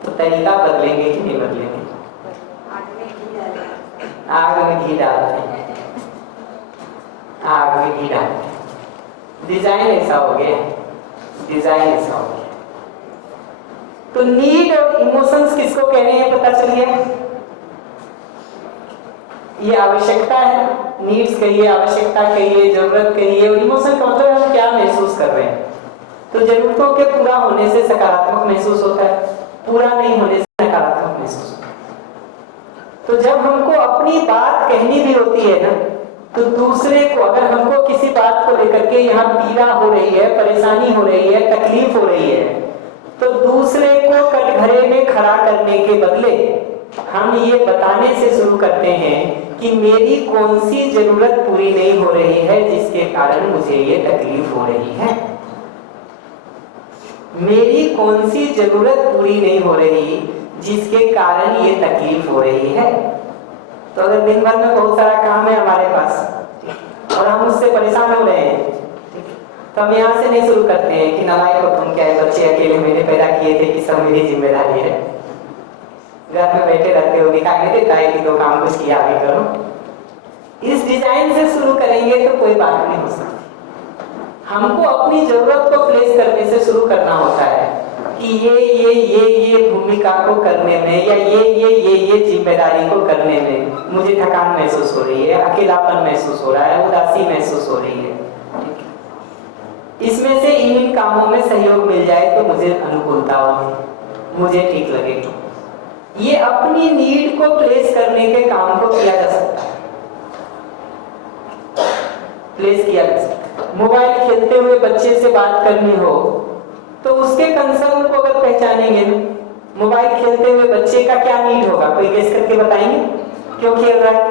तो तरीका बदलेंगे कि नहीं बदलेंगे? आग में घी डालते हैं, आग में घी डालते हैं, डिजाइन ऐसा हो गया, डिजाइन ऐसा हो गया। तो नीड और इमोशंस किसको कह रहे हैं पता चल गया? ये आवश्यकता है, नीड्स कहिए, आवश्यकता कहिए, जरूरत कहिए, और इमोशन का मतलब हम क्या महसूस कर रहे हैं। तो जरूरतों के पूरा होने से सकारात्मक महसूस होता है, पूरा नहीं होने से नकारात्मक महसूस होता है। तो जब हमको अपनी बात कहनी भी होती है ना, तो दूसरे को, अगर हमको किसी बात को लेकर के यहाँ पीड़ा हो रही है, परेशानी हो रही है, तकलीफ हो रही है, तो दूसरे को कटघरे में खड़ा करने के बदले हम ये बताने से शुरू करते हैं कि मेरी कौन सी जरूरत पूरी नहीं हो रही है जिसके कारण मुझे ये तकलीफ हो रही है, मेरी कौन सी जरूरत पूरी नहीं हो रही जिसके कारण ये तकलीफ हो रही है। तो अगर दिन भर में बहुत सारा काम है हमारे पास और हम उससे परेशान हो रहे हैं, तो हम यहाँ से नहीं शुरू करते हैं कि नवाई को तुम क्या है, बच्चे अकेले मैंने पैदा किए थे कि सब मेरी जिम्मेदारी है, घर में बैठे रहते हो, दिखाई नहीं देता है कि दो काम कुछ किया भी करो। इस डिजाइन से शुरू करेंगे तो कोई बात नहीं हो सकती। हमको अपनी जरूरत को प्लेस करने से शुरू करना होता है कि ये भूमिका को करने में या ये जिम्मेदारी को करने में मुझे थकान महसूस हो रही है, अकेलापन महसूस हो रहा है, उदासी महसूस हो रही है। इसमें से इन कामों में सहयोग मिल जाए तो मुझे अनुकूलता होगी, मुझे ठीक लगेगी। ये अपनी नीड को प्लेस करने के काम को किया जा सकता है, प्लेस किया जा सकता है। मोबाइल खेलते हुए बच्चे से बात करनी हो तो उसके कंसर्न को अगर पहचानेंगे ना, मोबाइल खेलते हुए बच्चे का क्या नीड होगा, कोई गेस करके बताएंगे? क्यों खेल रहा है?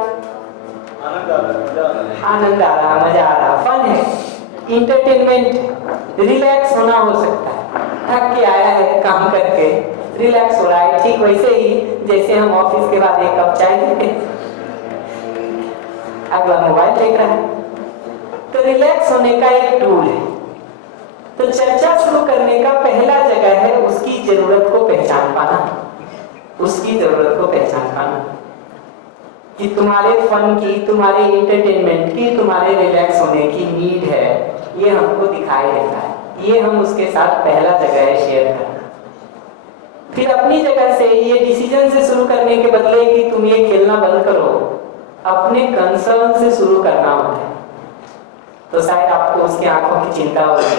आनंद आ रहा, मजा आ रहा, फन है, इंटरटेनमेंट, रिलैक्स होना हो सकता है, थक के आया है काम करके, रिलैक्स हो रहा है। ठीक वैसे ही जैसे हम ऑफिस के बाद एक कप चाय पीते, अगला मोबाइल देख रहा है, तो रिलैक्स होने का एक टूल है। तो चर्चा शुरू करने का पहला जगह है उसकी जरूरत को पहचान पाना, उसकी जरूरत को पहचान पाना कि तुम्हारे फन की, तुम्हारे एंटरटेनमेंट की, तुम्हारे रिलैक्स होने की नीड है, ये हमको दिखाई देता है। ये हम उसके साथ पहला जगह है शेयर करना। फिर अपनी जगह से ये डिसीजन से शुरू करने के बदले कि तुम ये खेलना बंद करो, अपने कंसर्न से शुरू करना होता है। तो शायद आपको उसकी आंखों की चिंता होगी,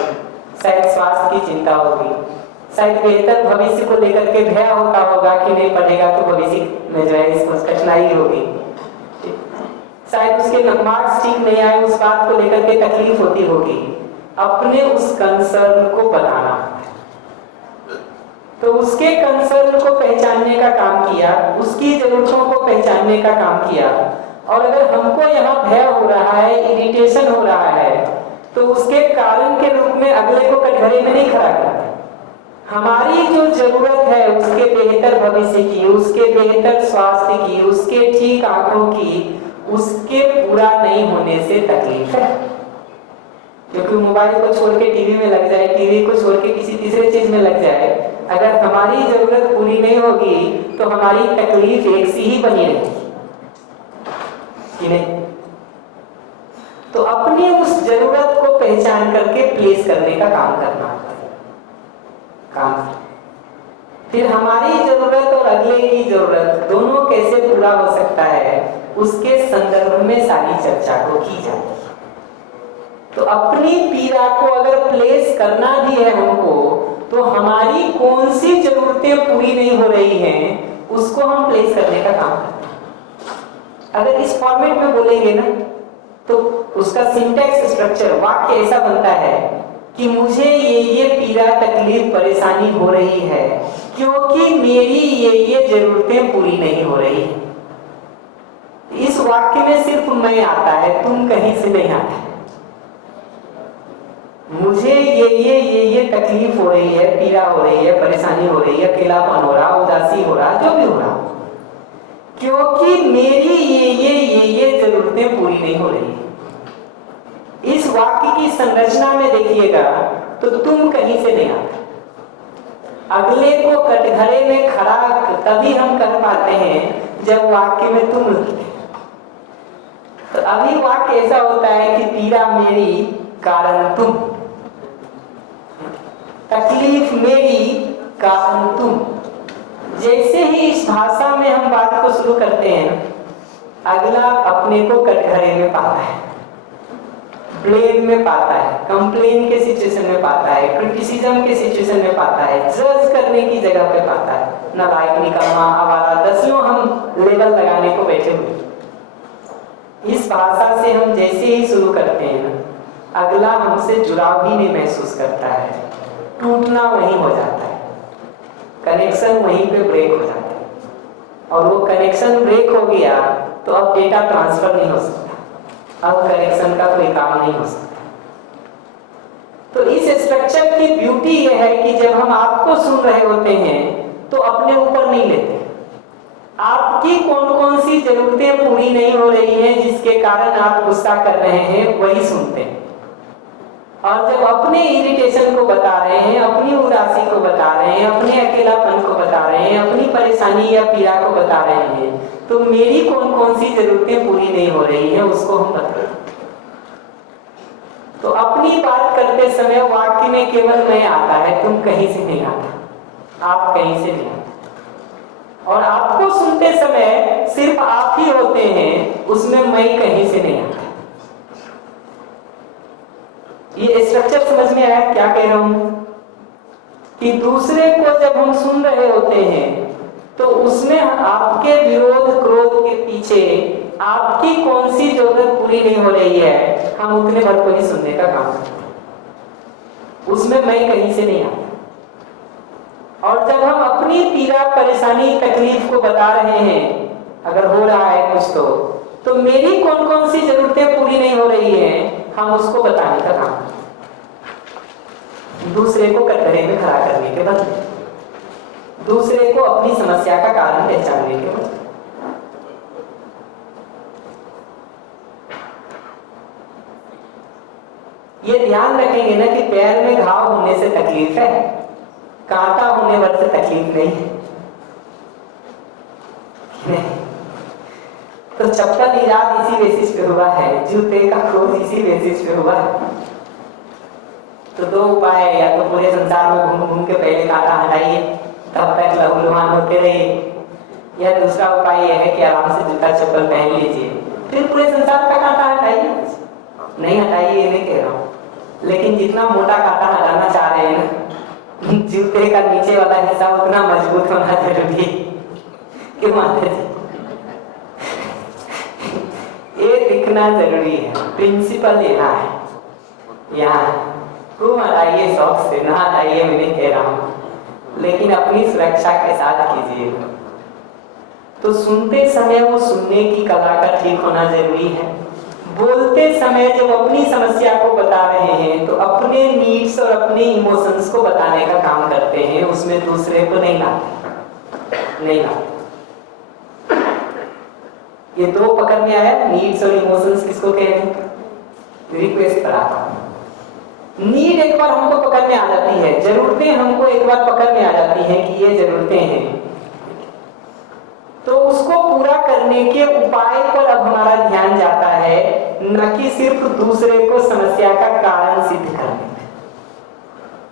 शायद स्वास्थ्य की चिंता होगी, शायद बेहतर भविष्य को लेकर के भय होता होगा कि नहीं पढ़ेगा तो भविष्य में जो है इसको कठिनाई होगी, शायद उसके मार्क्स ठीक नहीं आए, उस बात को लेकर के तकलीफ होती होगी। अपने उस कंसर्न को बताना, तो उसके कंसर्न को पहचानने का काम किया, उसकी जरूरतों को पहचानने का काम किया। और अगर हमको यहाँ भय हो रहा है, इरिटेशन हो रहा है, तो उसके कारण के रूप में अगले को कटघरे में नहीं खड़ा करते। हमारी जो जरूरत है उसके बेहतर भविष्य की, उसके बेहतर स्वास्थ्य की, उसके ठीक आंखों की, उसके पूरा नहीं होने से तकलीफ है। क्योंकि मोबाइल को छोड़ के टीवी में लग जाए, टीवी को छोड़ के किसी तीसरे चीज में लग जाए, अगर हमारी जरूरत पूरी नहीं होगी तो हमारी तकलीफ एक सी ही बनी रहेगी कि नहीं। तो अपनी उस जरूरत को पहचान करके प्लेस करने का काम करना काम। फिर हमारी जरूरत और अगले की जरूरत दोनों कैसे पूरा हो सकता है, उसके संदर्भ में सारी चर्चा को की जाती है। तो अपनी पीड़ा को अगर प्लेस करना भी है हमको, तो हमारी कौन सी जरूरतें पूरी नहीं हो रही हैं उसको हम प्लेस करने का काम करते हैं। अगर इस फॉर्मेट में बोलेंगे ना, तो उसका सिंटैक्स स्ट्रक्चर वाक्य ऐसा बनता है कि मुझे ये पीड़ा तकलीफ परेशानी हो रही है क्योंकि मेरी ये जरूरतें पूरी नहीं हो रही है। इस वाक्य में सिर्फ मैं आता है, तुम कहीं से नहीं आता है। मुझे ये तकलीफ हो रही है, पीड़ा हो रही है, परेशानी हो रही है, अकेलापन हो रहा, उदासी हो रहा, जो भी हो रहा, क्योंकि मेरी ये जरूरतें पूरी नहीं हो रही है। इस वाक्य की संरचना में देखिएगा तो तुम कहीं से नहीं आता। अगले को कटघरे में खड़ा तभी हम कर पाते हैं जब वाक्य में तुम लिखते हैं। तो अभी वाक्य ऐसा होता है कि पीड़ा मेरी कारण तुम, तकलीफ मेरी कारण तुम। जैसे ही इस भाषा में हम बात को शुरू करते हैं, अगला अपने को कटघरे में पाता है, ब्लेम में पाता है, कंप्लेन के सिचुएशन में पाता है, क्रिटिसिज्म के सिचुएशन में पाता है, जज करने की जगह पे पाता है, नालायक, निकम्मा, आवारा, दसियों हम लेवल लगाने को बैठे हुए। इस भाषा से हम जैसे ही शुरू करते हैं ना, अगला हमसे जुड़ाव ही नहीं महसूस करता है, टूटना वहीं हो जाता है, कनेक्शन वहीं पे ब्रेक हो जाता है। और वो कनेक्शन ब्रेक हो गया तो अब डेटा ट्रांसफर नहीं हो सकता, अब कनेक्शन का कोई काम नहीं हो सकता। तो इस स्ट्रक्चर की ब्यूटी ये है कि जब हम आपको सुन रहे होते हैं तो अपने ऊपर नहीं लेते। आपकी कौन कौन सी जरूरतें पूरी नहीं हो रही हैं जिसके कारण आप गुस्सा कर रहे हैं, वही सुनते हैं। और जब अपने इरिटेशन को बता रहे हैं, अपनी उदासी को बता रहे हैं, अपने अकेलापन को बता रहे हैं, अपनी परेशानी या पीड़ा को बता रहे हैं, तो मेरी कौन कौन सी जरूरतें पूरी नहीं हो रही हैं उसको हम बताते हैं। तो अपनी बात करते समय वाक्य में केवल मैं आता है, तुम कहीं से नहीं आता, आप कहीं से नहीं आते। और आपको सुनते समय सिर्फ आप ही होते हैं, उसमें मैं कहीं से नहीं आता। ये स्ट्रक्चर समझ में आया क्या कह रहा हूं? कि दूसरे को जब हम सुन रहे होते हैं तो उसमें आपके विरोध क्रोध के पीछे आपकी कौन सी जरूरत पूरी नहीं हो रही है, हम उतने भर को ही सुनने का काम करते हैं, उसमें मैं कहीं से नहीं आता। और जब हम अपनी पीड़ा परेशानी तकलीफ को बता रहे हैं, अगर हो रहा है कुछ तो मेरी कौन कौन सी जरूरतें पूरी नहीं हो रही हैं, हम उसको बताने का काम करते हैं। दूसरे को कटघरे में खड़ा करने के बदले, दूसरे को अपनी समस्या का कारण पहचानने के बदले। ये ध्यान रखेंगे ना कि पैर में घाव होने से तकलीफ है, कांटा होने भर से तकलीफ नहीं है। तो चप्पल ईजाद इसी बेसिस पे हुआ है, जूते का खोज इसी बेसिस पे हुआ है। तो दो उपाय है, या तो पूरे संसार में घूम घूम के पहले कांटा हटाइए, तब तक लहूलुहान होते रहिए, या दूसरा उपाय यह है कि आराम से जूता चप्पल पहन लीजिए, फिर पूरे संसार का कांटा हटाइए। नहीं हटाइए ये नहीं कह रहा हूँ, लेकिन जितना मोटा कांटा हटाना चाह रहे हैं ना, जूते का नीचे वाला हिस्सा उतना मजबूत होना जरूरी है। क्यों माता जी? ये दिखना जरूरी है, प्रिंसिपल लेना है। यहाँ खूब हटाइए, शौक से ना हटाइए, मैं नहीं कह रहा हूँ, लेकिन अपनी सुरक्षा के साथ कीजिए। तो सुनते समय वो सुनने की कला का ठीक होना जरूरी है। बोलते समय जब अपनी समस्या को बता रहे हैं तो अपने नीड्स और अपने इमोशंस को बताने का काम करते हैं, उसमें दूसरे को नहीं लाते। ये दो पकड़ में आया, नीड्स और इमोशंस किसको कह रहे हैं? रिक्वेस्ट कराता हूं। नीड एक बार हमको पकड़ में आ जाती है, जरूरतें हमको एक बार पकड़ में आ जाती हैं कि ये जरूरतें हैं, तो उसको पूरा करने के उपाय पर अब हमारा ध्यान जाता है, न कि सिर्फ दूसरे को समस्या का कारण सिद्ध करने।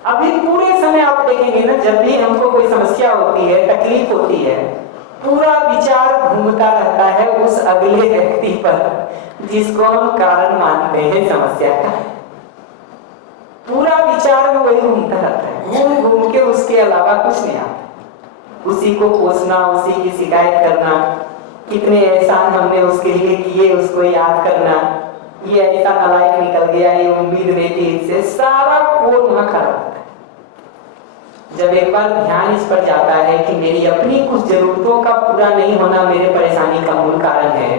अभी पूरे समय आप देखेंगे ना, जब भी हमको कोई समस्या होती है, तकलीफ होती है, पूरा विचार घूमता रहता है उस अगले व्यक्ति पर जिसको हम कारण मानते हैं समस्या का। पूरा विचार में वही घूमता रहता है, घूम घूम के उसके अलावा कुछ नहीं आता। उसी को कोसना, उसी की शिकायत करना, कितने एहसान हमने उसके लिए किए उसको याद करना, ये ऐसा नालायक निकल गया, ये उम्मीद नहीं थी इससे, सारा कोर वहां खड़ा होता है। जब एक बार ध्यान इस पर जाता है कि मेरी अपनी कुछ जरूरतों का पूरा नहीं होना मेरे परेशानी का मूल कारण है,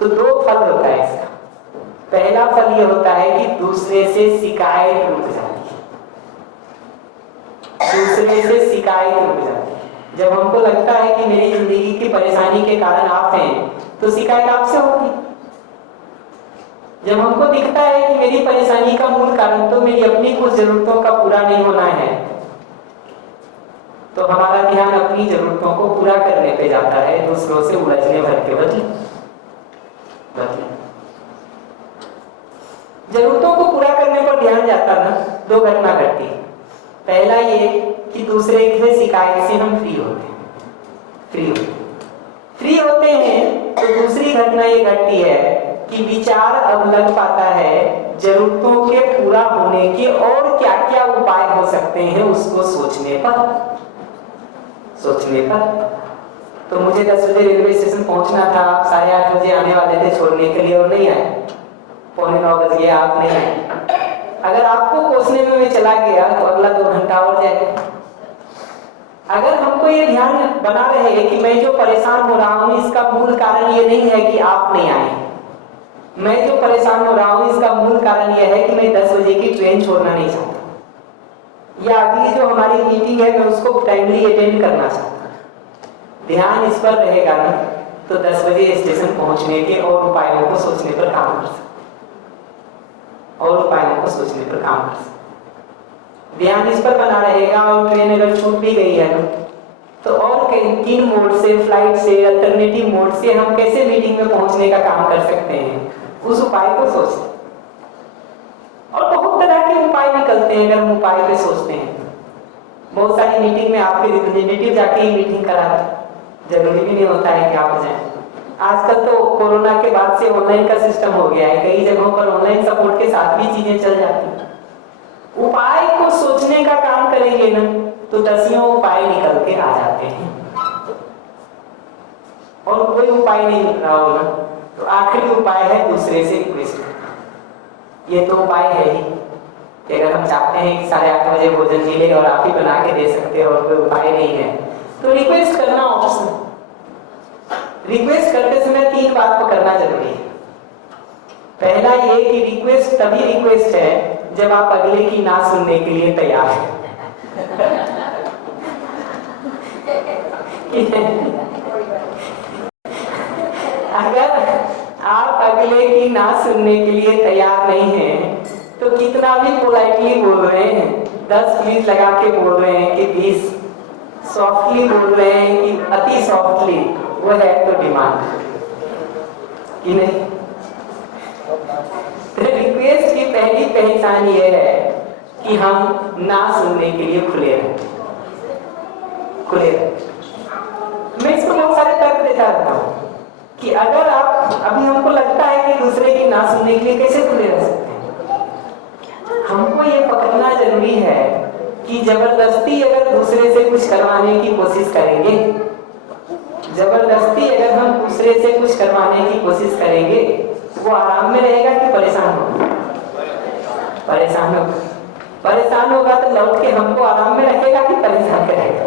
तो दो फल होता है इसका। पहला फल ये होता है कि दूसरे से शिकायत रुक जाती है, दूसरे से शिकायत रुक जाती है। जब हमको लगता है कि मेरी जिंदगी की परेशानी के कारण आप हैं, तो शिकायत आपसे होगी। जब हमको दिखता है कि मेरी परेशानी का मूल कारण तो मेरी अपनी कुछ जरूरतों का पूरा नहीं होना है, तो हमारा ध्यान अपनी जरूरतों को पूरा करने पे जाता है, दूसरों से उलझने भर के बदले। जरूरतों को पूरा करने पर ध्यान जाता ना, दो घटना घटती। पहला ये कि दूसरे से शिकायत से हम फ्री होते हैं। तो दूसरी घटना ये घटती है कि विचार अब लग पाता है जरूरतों के पूरा होने के और क्या क्या उपाय हो सकते हैं उसको सोचने पर। तो मुझे 10 बजे रेलवे स्टेशन पहुंचना था, आप 8:30 बजे आने वाले थे छोड़ने के लिए और नहीं आए, 8:45 बज गया आप नहीं आए। अगर आपको कोसने में मैं चला गया तो अगला 2 घंटा और जाएगा। अगर हमको ये ध्यान बना रहे कि मैं जो परेशान हो रहा हूं इसका मूल कारण ये नहीं है कि आप नहीं आए, मैं जो परेशान हो रहा हूं इसका मूल कारण यह है कि मैं 10 बजे की ट्रेन छोड़ना नहीं चाहता, या अगली जो हमारी मीटिंग है मैं उसको टाइमली अटेंड करना चाहता हूं। ध्यान इस पर रहेगा ना, तो 10 बजे स्टेशन पहुंचने के और उपायों को सोचने पर काम कर सकते, ध्यान इस पर बना रहेगा। और ट्रेन अगर छूट भी गई है ना, तो और किन मोड से, फ्लाइट से, अल्टरनेटिव मोड से हम कैसे मीटिंग में पहुंचने का काम कर सकते हैं, उस उपाय को सोचते। और बहुत तरह के उपाय निकलते हैं अगर हम उपाय पे सोचते हैं। बहुत सारी मीटिंग में आपके रिप्रेजेंटेटिव जाके ही मीटिंग कराते, जरूरी भी नहीं होता है कि आप जाएं। आजकल तो कोरोना के बाद से ऑनलाइन का सिस्टम हो गया है, कई जगहों पर ऑनलाइन सपोर्ट के साथ भी चीजें चल जाती हैं। उपाय को सोचने का काम करेंगे ना, तो दसियों उपाय निकल के आ जाते हैं। और कोई उपाय नहीं मिल रहा हो ना, तो आखिरी उपाय है दूसरे से रिक्वेस्ट। ये तो उपाय है ही कि अगर हम चाहते हैं कि 8:30 बजे भोजन मिले और आप ही बना के दे सकते हो और कोई उपाय नहीं है, तो रिक्वेस्ट करना ऑप्शन। रिक्वेस्ट करते समय 3 बात पकड़ना जरूरी है। पहला ये कि रिक्वेस्ट तभी रिक्वेस्ट है जब आप अगले की ना सुनने के लिए तैयार हैं। अगर आप अगले की ना सुनने के लिए तैयार नहीं हैं, तो कितना भी पोलाइटली बोल रहे हैं, 10 प्लीज लगा के बोल रहे हैं कि 20, सॉफ्टली बोल रहे हैं कि अति सॉफ्टली, वो है तो डिमांड कि नहीं। रिक्वेस्ट की पहली पहचान ये है कि हम ना सुनने के लिए खुले रहें। मैं इसको बहुत सारे तर्क देता रहता हूँ कि अगर आप, अभी हमको लगता है कि दूसरे की ना सुनने के लिए कैसे खुले रह सकते हैं, हमको ये पकड़ना जरूरी है कि जबरदस्ती अगर दूसरे से कुछ करवाने की कोशिश करेंगे, जबरदस्ती अगर हम दूसरे से कुछ करवाने की कोशिश करेंगे, वो आराम में रहेगा कि परेशान होगा? परेशान होगा तो लौट के हमको आराम में रखेगा कि परेशान करेगा?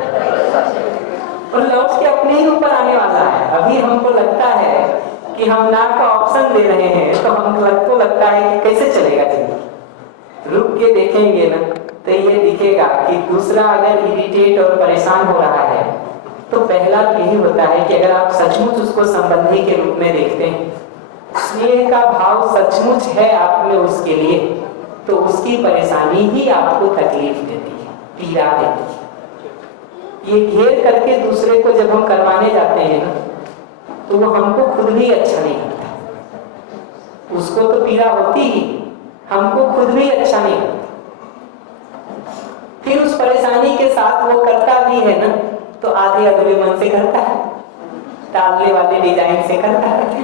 और लौट के अपने ही ऊपर आने वाला है। अभी हमको लगता है कि हम ना का ऑप्शन दे रहे हैं, तो हमको लगता है कि कैसे चलेगा जिंदगी। रुक के देखेंगे ना, तो ये दिखेगा कि दूसरा अगर इरिटेट और परेशान हो रहा है, तो पहला यही होता है कि अगर आप सचमुच उसको संबंधी के रूप में देखते हैं, स्नेह का भाव सचमुच है आप में उसके लिए, तो उसकी परेशानी ही आपको तकलीफ देती है, पीड़ा देती है। ये घेर करके दूसरे को जब हम करवाने जाते हैं ना, तो वो हमको खुद भी अच्छा नहीं लगता। उसको तो पीड़ा होती ही, हमको खुद भी अच्छा नहीं लगता। फिर उस परेशानी के साथ वो करता भी है ना, तो आधे अधूरे मन से करता है। टालने वाले डिजाइन से करता है।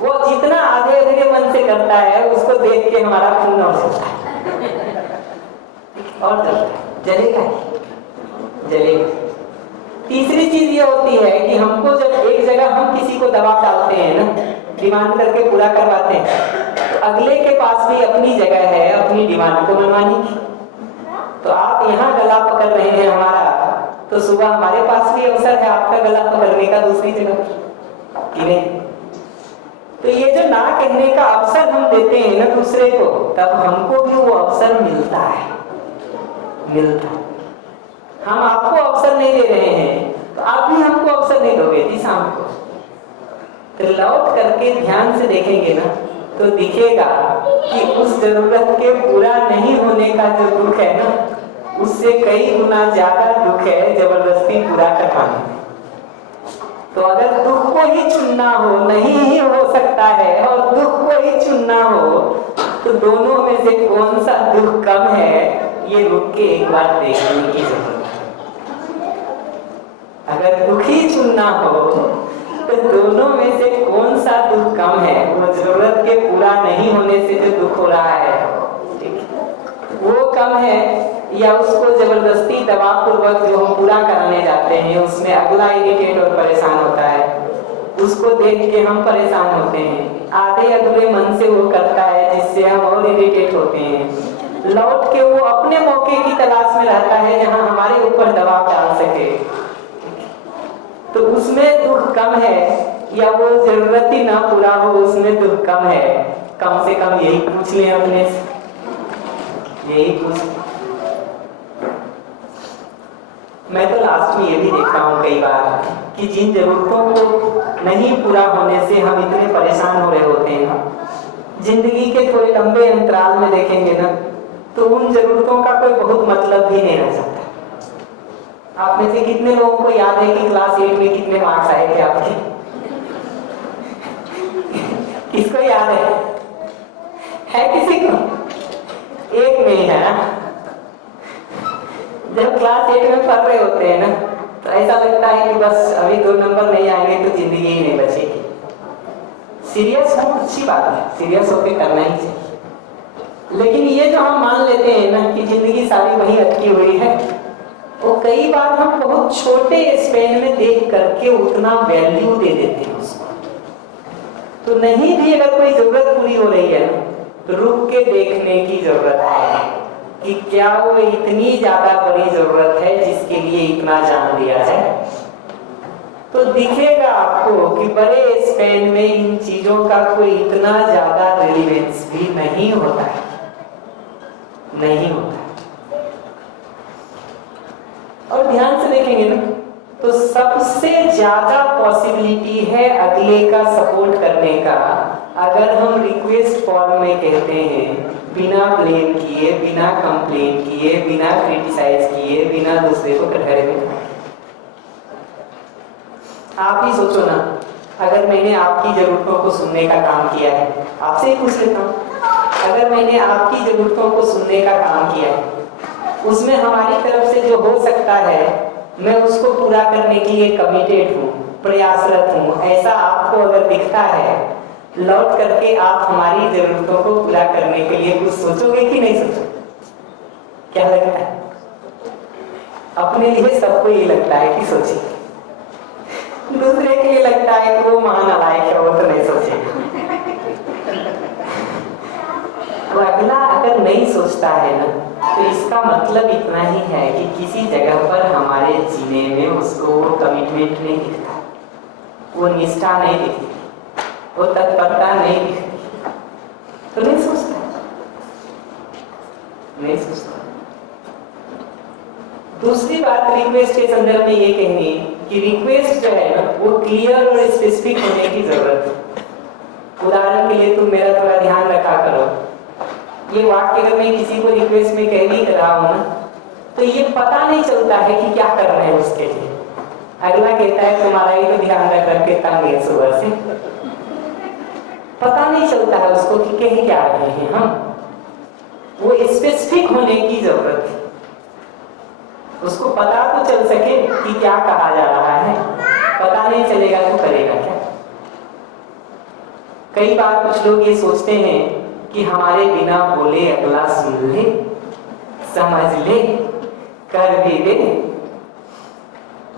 वो जितना आधे अधूरे मन से करता है उसको देख के हमारा खून और जलता है और जलेगा जलेगा। तीसरी चीज ये होती है कि हमको जब एक जगह हम किसी को दबाव डालते हैं ना, डिमांड करके पूरा करवाते हैं, तो अगले के पास भी अपनी जगह है अपनी डिमांड को मनवाने की। तो आप यहाँ गला पकड़ रहे हैं हमारा, तो सुबह हमारे पास भी अवसर है आपका गला पकड़ने का दूसरी जगह कि नहीं। तो ये जो ना कहने का अवसर हम देते हैं ना दूसरे को, तब हमको भी वो अवसर मिलता है। हम आपको अवसर नहीं दे रहे हैं तो आप भी हमको अवसर नहीं दोगे जी शाम को। तो लौट करके ध्यान से देखेंगे ना तो दिखेगा कि उस जरूरत के पूरा नहीं होने का जो दुख है ना, उससे कई गुना ज्यादा दुख है जबरदस्ती पूरा करवाने में। तो अगर दुख को ही चुनना हो, नहीं ही हो सकता है, और दुख को ही चुनना हो, तो दोनों में से कौन सा दुख कम है ये रुक के एक बार देखने की जरूरत है। अगर दुख ही चुनना हो तो दोनों में से कौन सा दुख कम है, वो जरूरत के पूरा नहीं होने से जो दुख हो रहा है वो कम है, या उसको जबरदस्ती दबाव पूर्वक जो हम पूरा कराने जाते हैं उसमें अगला इरिटेट और परेशान होता है, उसको देख के हम परेशान होते हैं। आधे अधूरे मन से वो करता है जिससे हम और इरिटेट होते हैं। लौट के वो अपने मौके की तलाश में रहता है जहां हमारे ऊपर दबाव डाल सके, तो उसमें दुख कम है, या वो जरूरत ही ना पूरा हो उसमें दुख कम है। कम से कम यही पूछ लें अपने से, यही पूछ। मैं तो लास्ट में ये भी देखता हूँ कई बार कि जिन जरूरतों को नहीं पूरा होने से हम इतने परेशान हो रहे होते हैं ना, जिंदगी के थोड़े लंबे अंतराल में देखेंगे ना तो उन जरूरतों का कोई बहुत मतलब भी नहीं रह सकता। आप में से कितने लोगों को याद है कि क्लास 8 में कितने मार्क्स आए थे आपके? किसको याद है किसी को? एक नहीं है। जब क्लास 8 में पढ़ रहे होते हैं ना तो ऐसा लगता है कि बस अभी 2 नंबर नहीं आएंगे तो जिंदगी ही नहीं बचेगी। सीरियस हो, अच्छी बात है, सीरियस होकर करना ही चाहिए, लेकिन ये जो हम मान लेते हैं ना कि जिंदगी सारी वही अटकी हुई है, वो कई बार हम बहुत छोटे स्पेन में देख करके उतना वैल्यू दे देते हैं उसको। तो नहीं भी अगर कोई जरूरत पूरी हो रही है ना तो रुक के देखने की जरूरत है कि क्या वो इतनी ज्यादा बड़ी जरूरत है जिसके लिए इतना जान दिया जाए। तो दिखेगा आपको कि बड़े स्पेन में इन चीजों का कोई इतना ज्यादा रिलेवेंस भी नहीं होता है, नहीं होता। और ध्यान से देखेंगे ना तो सबसे ज्यादा पॉसिबिलिटी है अगले का सपोर्ट करने का अगर हम रिक्वेस्ट फॉर्म में कहते हैं, बिना ब्लेम किए, बिना कंप्लेन किए, बिना क्रिटिसाइज किए, बिना दूसरे को कटहरे में। आप ही सोचो ना, अगर मैंने आपकी जरूरतों को सुनने का काम किया है, आपसे ही पूछ लेता हूँ, अगर मैंने आपकी जरूरतों को सुनने का काम किया है, उसमें हमारी तरफ से जो हो सकता है मैं उसको पूरा करने के लिए कमिटेड हूँ, प्रयासरत हूँ, ऐसा आपको अगर दिखता है, लौट करके आप हमारी जरूरतों को पूरा करने के लिए कुछ सोचोगे कि नहीं सोचोगे? क्या लगता है? अपने लिए सबको ये लगता है कि सोचिए, दूसरे के लिए लगता है कि वो महानालायक है, वो तो नहीं सोचेगा। तो अगला अगर नहीं सोचता है ना तो इसका मतलब इतना ही है कि किसी जगह पर हमारे जीने में उसको वो कमिटमेंट नहीं दिखता, वो निष्ठा नहीं दिखती, वो तत्परता नहीं दिखती, तो नहीं सोचता, नहीं सोचता। दूसरी बात रिक्वेस्ट के संदर्भ में ये कहनी कि रिक्वेस्ट जो है ना वो क्लियर और स्पेसिफिक होने की जरूरत है। उदाहरण के लिए तुम मेरा थोड़ा ध्यान रखा करो, ये वाक्य अगर मैं किसी को रिक्वेस्ट में कह भी रहा हूं ना तो ये पता नहीं चलता है कि क्या कर रहे हैं उसके लिए। अगला कहता है तुम्हारा ही तो ध्यान रख रख के तंग है सुबह से, पता नहीं चलता है उसको कि कहीं क्या रहे हैं हम। वो स्पेसिफिक होने की जरूरत है, उसको पता तो चल सके कि क्या कहा जा रहा है। पता नहीं चलेगा तो करेगा क्या? कई बार कुछ लोग ये सोचते हैं कि हमारे बिना बोले अगला सुन ले, समझ ले, कर भी दे।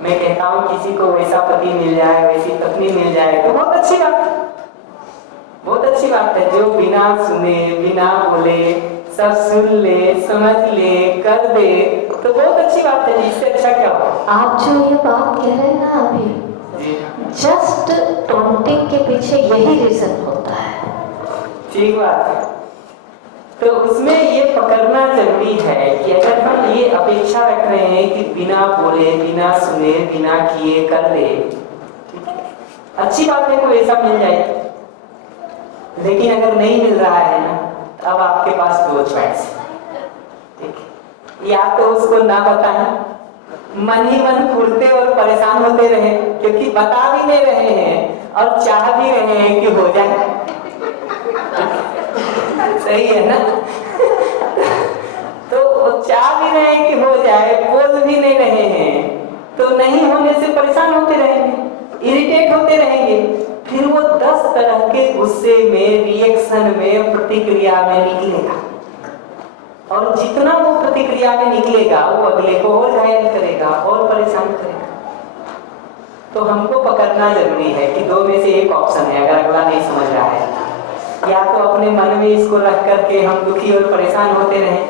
मैं कहता हूं किसी को वैसा पति मिल जाए, वैसी पत्नी मिल जाए तो बहुत अच्छी बात है, बहुत अच्छी बात है। जो बिना सुने बिना बोले सब सुन ले, समझ ले, कर दे तो बहुत अच्छी बात है। इससे अच्छा क्या हो? आप जो ये बात कह रहे हैं ना अभी, जस्ट टॉन्टिंग के पीछे यही रीजन होता है। ठीक बात है। तो उसमें ये पकड़ना जरूरी है कि अगर हम ये अपेक्षा रख रहे हैं कि बिना बोले बिना सुने बिना किए कर दे, अच्छी बात है कोई ऐसा मिल जाए, लेकिन अगर नहीं मिल रहा है ना, अब आपके पास दो चॉइस है। या तो उसको ना बताएं, मन ही मन कुड़ते और परेशान होते रहे, क्योंकि बता भी नहीं रहे हैं और चाह भी रहे हैं कि हो जाए। सही है ना? तो चाह भी रहे हैं कि हो जाए, बोल भी नहीं रहे हैं, तो नहीं होने से परेशान होते रहेंगे, इरिटेट होते रहेंगे, फिर वो 10 तरह के गुस्से में, रिएक्शन में, प्रतिक्रिया में निकलेगा, और जितना वो प्रतिक्रिया में निकलेगा वो अगले को और घायल करेगा और परेशान करेगा। तो हमको पकड़ना जरूरी है कि दो में से एक ऑप्शन है। अगर अगला नहीं समझ रहा है, या तो अपने मन में इसको रख करके हम दुखी और परेशान होते रहें,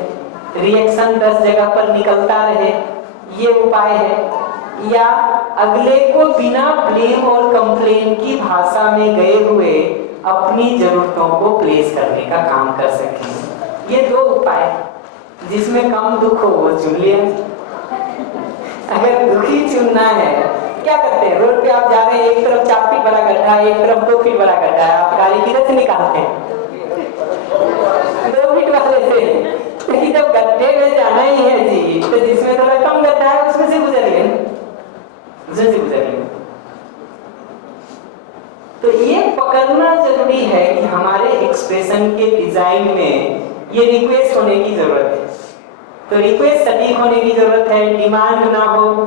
रिएक्शन 10 जगह पर निकलता रहे, ये उपाय है, या अगले को बिना ब्लेम और कंप्लेन की भाषा में गए हुए अपनी जरूरतों को प्लेस करने का काम कर सकें। ये दो उपाय, जिसमें कम दुख हो वो चुन लिया। अगर दुखी चुनना है, क्या करते हैं? रोड पे आप जा रहे हैं, एक तरफ 4 फीट बड़ा गड्ढा है, एक तरफ 2 फीट बड़ा गड्ढा है, आप गाड़ी किधर से निकालते हैं? 2 फीट वाले से। लेकिन जब गड्ढे में जाना ही है जी, तो जिसमें थोड़ा कम गड्ढा है उसमें से गुजरिए, उसमें से गुजरिए। तो ये पकड़ना जरूरी है कि हमारे एक्सप्रेशन के डिजाइन में ये रिक्वेस्ट होने की जरूरत है। तो रिक्वेस्ट सटीक होने की जरूरत है, डिमांड ना हो,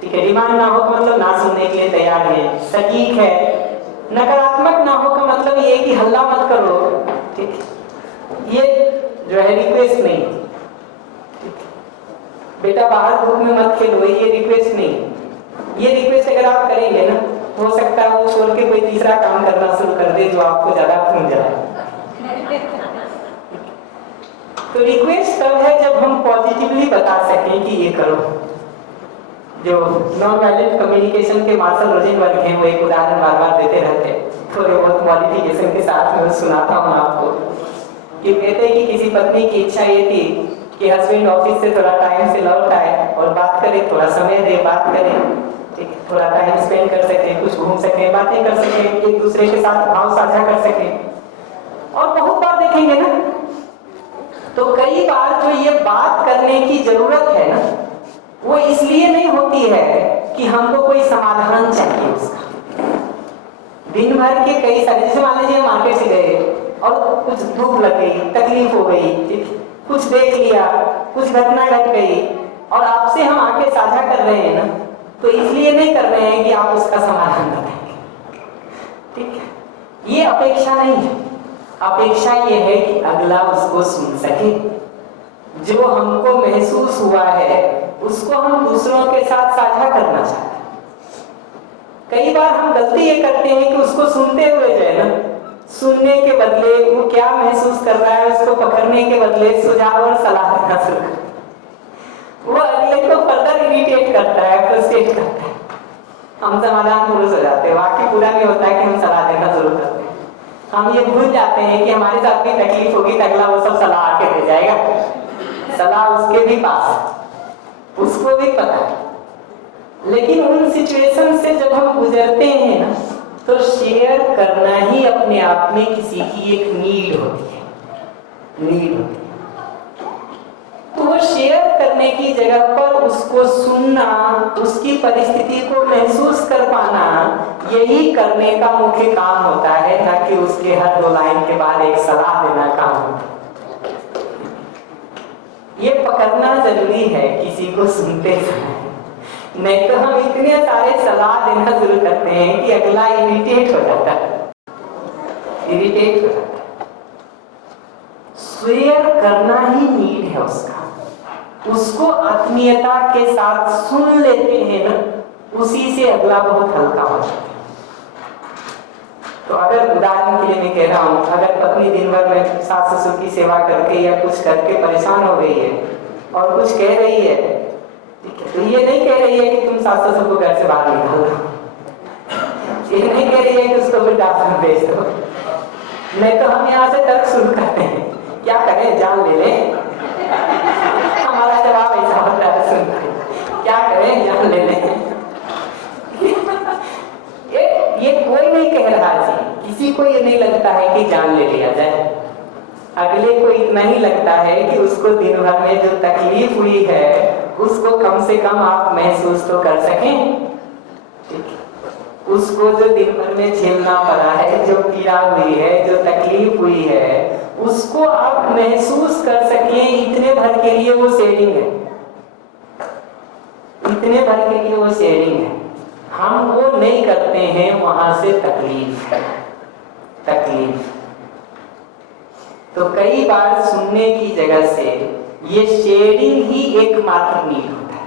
ठीक है? डिमांड ना हो का मतलब ना सुनने के लिए तैयार है, सटीक है। नकारात्मक ना हो का मतलब ये कि हल्ला मत करो, ठीक? ये जो है रिक्वेस्ट नहीं, बेटा बाहर धूप में मत खेलो, ये रिक्वेस्ट नहीं। ये रिक्वेस्ट अगर आप करेंगे ना, हो सकता है वो छोड़ के कोई तीसरा काम करना शुरू कर दे जो आपको ज्यादा खून जाए। तो रिक्वेस्ट तब है जब हम पॉजिटिवली बता सकें कि ये करो। जो नॉन वायलेंट कम्युनिकेशन के मार्शल रोजेनबर्ग हैं, वो एक उदाहरण बार बार देते रहते हैं, थोड़े बहुत मॉडिफिकेशन के साथ में सुनाता हूँ आपको। कि कहते हैं कि किसी पत्नी की इच्छा ये थी कि हस्बैंड ऑफिस से थोड़ा टाइम से लौट आए और बात करें, थोड़ा समय दे, बात करें, ठीक, थोड़ा टाइम स्पेंड कर सके, कुछ घूम सके, बातें कर सके, एक दूसरे के साथ भाव साझा कर सके। और बहुत बार देखेंगे ना, तो कई बार जो ये बात करने की जरूरत है ना, वो इसलिए नहीं होती है कि हमको कोई समाधान चाहिए उसका। दिन भर के कई सारे, जैसे मान लीजिए मार्केट से गए और कुछ धूप लग गई, तकलीफ हो गई, ठीक, कुछ देख लिया, कुछ घटना घट गई, और आपसे हम आके साझा कर रहे हैं ना, तो इसलिए नहीं कर रहे हैं कि आप उसका समाधान बताएंगे, ठीक है? ये अपेक्षा नहीं है। अपेक्षा ये है कि अगला उसको सुन सके, जो हमको महसूस हुआ है उसको हम दूसरों के साथ साझा करना चाहते हैं। कई बार हम गलती ये करते हैं कि उसको सुनते हुए जो है ना, सुनने के बदले वो क्या महसूस कर रहा है उसको पकड़ने के बदले सुझाव और सलाह देना शुरू करते हैं। वो अगले को फर्दर इरिटेट करता है, फ्रस्ट्रेट करता है। हम समाधान पुरुष हो जाते हैं, वाकई पूरा नहीं होता है कि हम सलाह देना जरूर करते हैं। हम ये भूल जाते हैं कि हमारे साथ भी तकलीफ होगी, अगला वो सब सलाह आके दे जाएगा। सलाह उसके भी पास, उसको भी पता है। लेकिन उन सिचुएशन से जब हम गुजरते हैं ना, तो शेयर करना ही अपने आप में किसी की एक नीड होती है, नीड होती है। तो वो शेयर करने की जगह पर उसको सुनना, उसकी परिस्थिति को महसूस कर पाना, यही करने का मुख्य काम होता है, ना कि उसके हर 2 लाइन के बाद एक सलाह देना काम होता है। ये पकड़ना जरूरी है किसी को सुनते समय। नहीं तो हम इतने सारे सलाह देना शुरू करते हैं कि अगला इरिटेट हो जाता है, इरिटेट हो जाता है। शेयर करना ही नीड है उसका, उसको आत्मीयता के साथ सुन लेते हैं ना, उसी से अगला बहुत हल्का हो जाता है। तो अगर उदाहरण के लिए मैं कह रहा हूँ, अगर पत्नी दिन भर में सास ससुर की सेवा करके या कुछ करके परेशान हो गई है और कुछ कह रही है, ठीक है, तो ये नहीं कह रही है कि तुम सास ससुर को घर से बाहर निकाल दो, ये नहीं कह रही है कि उसको वृद्धाश्रम भेज दो, नहीं तो हम यहाँ से तर्क शुरू करते हैं, क्या करें, जान ले लें। हमारा जवाब ऐसा होता है, सुनते क्या करें, जान ले लें। ये कोई नहीं कह रहा जी, किसी को ये नहीं लगता है कि जान ले लिया जाए। अगले को इतना ही लगता है कि उसको दिन भर में जो तकलीफ हुई है उसको कम से कम आप महसूस तो कर सकें, ठीक है। उसको जो दिन भर में झेलना पड़ा है, जो पीड़ा हुई है, जो तकलीफ हुई है, उसको आप महसूस कर सकें, इतने भर के लिए वो शेयरिंग है, इतने भर के लिए वो शेयरिंग है। हम वो नहीं करते हैं, वहां से तकलीफ है, तकलीफ। तो कई बार सुनने की जगह से ये शेयरिंग ही एकमात्र नीड होता है।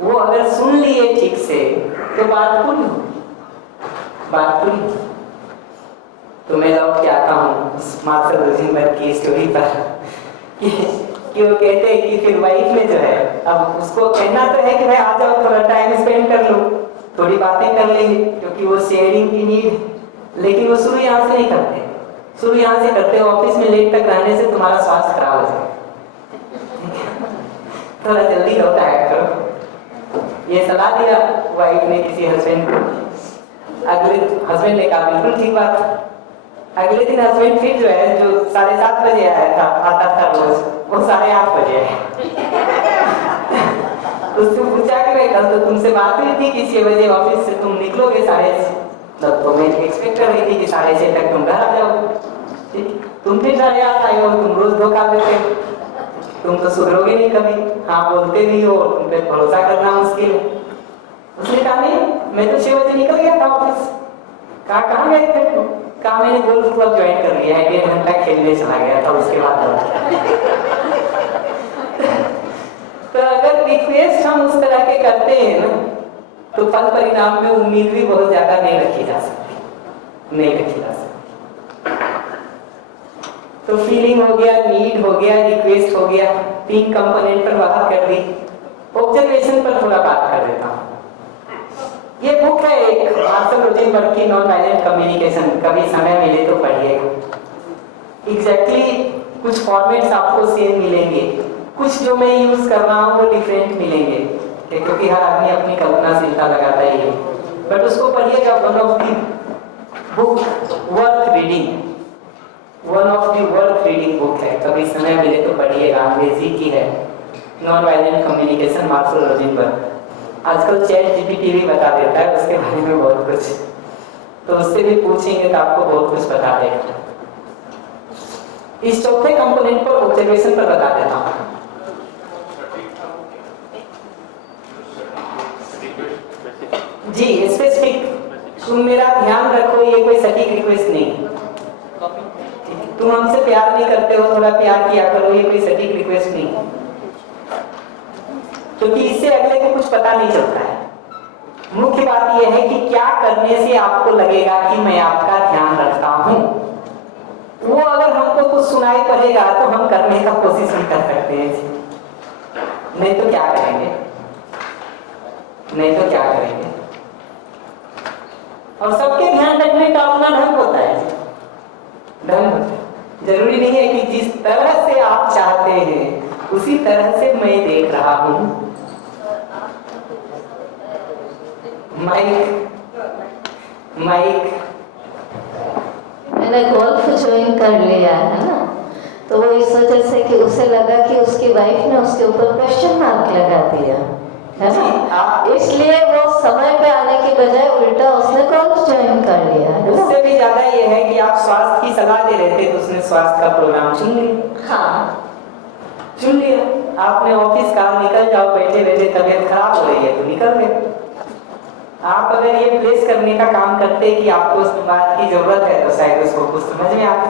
वो अगर सुन लिए ठीक से तो बात पूरी होगी, बात पूरी होगी। तो मैं लौट के आता हूँ मास्टर रोजिनबर्ग की स्टोरी पर कि वो कहते हैं कि फिर वाइफ ने जो है, अब उसको कहना तो है कि भाई आ जाओ, थोड़ा टाइम स्पेंड कर लो, थोड़ी बातें कर लेंगे, क्योंकि वो शेयरिंग की नीड है। लेकिन वो शुरू यहाँ से नहीं करते, शुरू यहाँ से करते ऑफिस में लेट तक रहने से तुम्हारा स्वास्थ्य खराब हो जाए, थोड़ा जल्दी लौट आया करो। ये सलाह दिया वाइफ ने किसी हस्बैंड को। अगले हस्बैंड ने कहा बिल्कुल ठीक बात। अगले दिन हस्बैंड फिर जो है, जो 7:30 बजे आया था, आता था रोज, वो 8:30 बजे है। उससे पूछा कि भाई कल तो तुमसे बात हुई थी कि 6 बजे ऑफिस से तुम निकलोगे, तो मैं एक्सपेक्ट कर रही थी कि 6:30 तक तुम घर आ जाओ, ठीक। तुम फिर 8:30 आए हो, तुम रोज धोखा देते हो, तुम तो सुधरोगे नहीं कभी, हाँ बोलते भी हो, तुम पे भरोसा करना मुश्किल है। उसने कहा नहीं, मैं तो 6 बजे निकल गया था ऑफिस। कहाँ गए थे? कहा मैंने गोल्फ क्लब ज्वाइन कर लिया है, 1.5 घंटा खेलने चला गया था, उसके बाद तो अगर रिक्वेस्ट हम उस तरह के करते हैं ना, तो फल परिणाम में उम्मीद भी बहुत ज्यादा नहीं रखी जा सकती, नहीं रखी जा सकती। तो फीलिंग हो गया, नीड हो गया, रिक्वेस्ट हो गया, 3 कंपोनेंट पर बात कर दी। ऑब्जर्वेशन पर थोड़ा बात कर देता हूँ। ये बुक है एक मार्शल रोजिनबर्ग की, नॉन वायलेंट कम्युनिकेशन, कभी समय मिले तो पढ़िएगा। एग्जैक्टली कुछ फॉर्मेट्स आपको सेम मिलेंगे, कुछ जो मैं यूज कर रहा हूँ वो डिफरेंट मिलेंगे, क्योंकि हर आदमी अपनी कल्पनाशीलता लगाता ही है। बट उसको पढ़िएगा, one of the book worth reading, one of the worth reading book है, कभी समय मिले तो पढ़िएगा। अंग्रेजी की है, नॉन वायलेंट कम्युनिकेशन, मार्शल रोजिनबर्ग। आजकल चैट जीपीटी भी बता देता है उसके बारे में बहुत कुछ, तो उससे भी पूछेंगे तो आपको बहुत कुछ बता देगा। इस चौथे कंपोनेंट पर ऑब्जर्वेशन पर बता देता हूँ। जी स्पेसिफिक, तुम मेरा ध्यान रखो, ये कोई सटीक रिक्वेस्ट नहीं। तुम हमसे प्यार नहीं करते हो, थोड़ा प्यार किया करो, ये कोई सटीक रिक्वेस्ट नहीं, क्योंकि इससे अगले को कुछ पता नहीं चलता है। मुख्य बात यह है कि क्या करने से आपको लगेगा कि मैं आपका ध्यान रखता हूं। वो अगर हमको कुछ सुनाई पड़ेगा तो हम करने का कोशिश भी कर सकते हैं, नहीं तो क्या करेंगे, नहीं तो क्या करेंगे। और सबके ध्यान रखने का अपना ढंग होता है, ढंग होता है। जरूरी नहीं है कि जिस तरह से आप चाहते हैं उसी तरह से मैं देख रहा हूं। माइक मैंने गोल्फ ज्वाइन कर लिया है ना, तो वो इस वजह से कि उसे लगा कि उसकी वाइफ ने उसके ऊपर क्वेश्चन मार्क लगा दिया है ना, इसलिए वो समय पे आने की बजाय उल्टा उसने गोल्फ ज्वाइन कर लिया है। उससे भी ज्यादा ये है कि आप स्वास्थ्य की सलाह दे रहे थे तो उसने स्वास्थ्य का प्रोग्राम चुन लिया। हाँ, चुन लिया। आपने ऑफिस काम निकल जाओ, बैठे बैठे तबीयत खराब हो रही है तो निकल गए। आप अगर ये प्लेस करने का काम करते कि आपको उस बात की जरूरत है तो शायद उसको कुछ समझ में आता,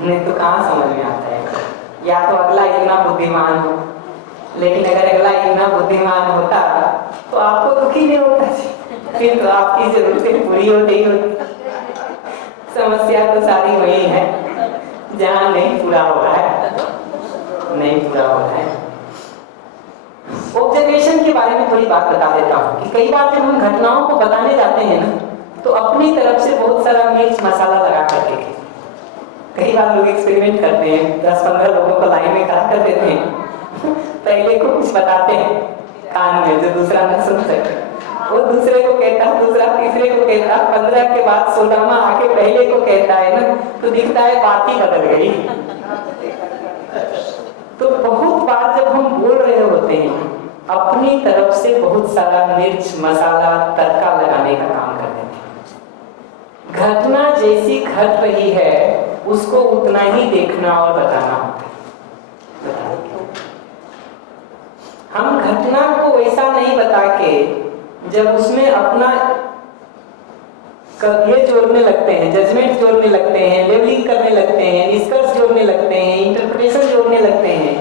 नहीं तो कहाँ समझ में आता है। या तो अगला इतना बुद्धिमान हो, लेकिन अगर अगला इतना बुद्धिमान होता तो आपको दुखी नहीं होता, फिर तो आपकी जरूरतें पूरी होती ही होती। समस्या तो सारी वही है जहाँ नहीं पूरा हो रहा है, नहीं पूरा हो रहा है। ऑब्जर्वेशन के बारे में थोड़ी बात बता देता हूँ कि कई बार जब हम घटनाओं को बताने जाते हैं ना तो अपनी तरफ से बहुत सारा मिर्च मसाला लगा कर देखें। कई बार लोग एक्सपेरिमेंट करते हैं, 10-15 लोगों को लाइन में खड़ा कर देते हैं, पहले को कुछ बताते हैं कान में जो दूसरा न सुन सके, वो दूसरे को कहता, दूसरा तीसरे को कहता, 15 के बाद 16वां आके पहले को कहता है ना, तो दिखता है बात ही बदल गई। तो बहुत बार जब हम बोल रहे होते हैं अपनी तरफ से बहुत सारा मिर्च मसाला तड़का लगाने का काम कर देते हैं। घटना जैसी घट रही है उसको उतना ही देखना और बताना होता है। हम घटना को वैसा नहीं बता के जब उसमें अपना ये जोड़ने लगते हैं, जजमेंट जोड़ने लगते हैं, लेबलिंग करने लगते हैं, निष्कर्ष जोड़ने लगते हैं, इंटरप्रिटेशन जोड़ने लगते हैं,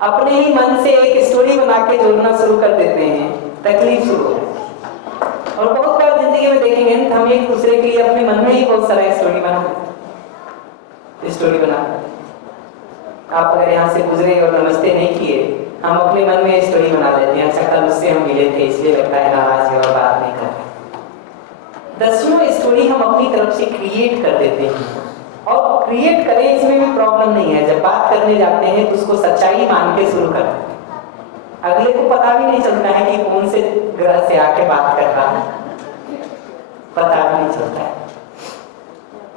अपने ही मन से एक स्टोरी बना के जोड़ना शुरू कर देते हैं, तकलीफ शुरू हो जाती है। और बहुत बार जिंदगी में देखेंगे हम एक दूसरे के लिए अपने मन में ही बहुत सारा स्टोरी बना आप अगर यहाँ से गुजरे और नमस्ते नहीं किए, हम अपने मन में स्टोरी बना लेते हैं, अच्छा कल उससे हम मिले थे इसलिए लगता है नाराज है और बात नहीं कर रहे। दसियों स्टोरी हम अपनी तरफ से क्रिएट कर देते हैं, और क्रिएट करें इसमें भी प्रॉब्लम नहीं है। जब बात करने जाते हैं तो उसको सच्चाई मान के शुरू करते हैं, अगले को पता भी नहीं चलता है कि कौन से ग्रह से आके बात कर रहा है, पता भी नहीं चलता है।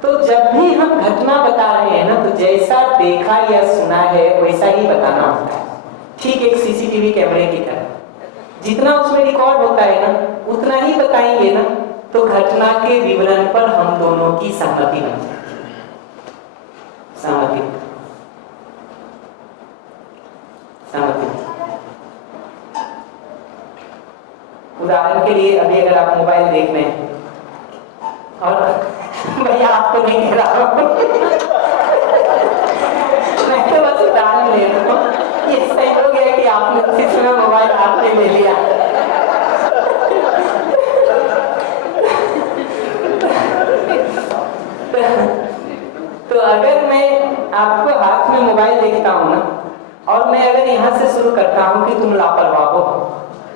तो जब भी हम घटना बता रहे हैं ना तो जैसा देखा या सुना है वैसा ही बताना होता है, ठीक एक सीसीटीवी कैमरे की तरह। जितना उसमें रिकॉर्ड होता है ना उतना ही बताएंगे ना तो घटना के विवरण पर हम दोनों की सहमति बन जाएगी। सहमति उदाहरण के लिए अभी अगर आप मोबाइल देख रहे हैं और भैया आपको नहीं कह रहा मैं तो बस उदाहरण ले रहा हूँ, ये सही हो गया कि आपने उसी समय मोबाइल हाथ में ले लिया। तो अगर मैं आपको हाथ में मोबाइल देखता हूँ ना और मैं अगर यहाँ से शुरू करता हूँ कि तुम लापरवाह हो,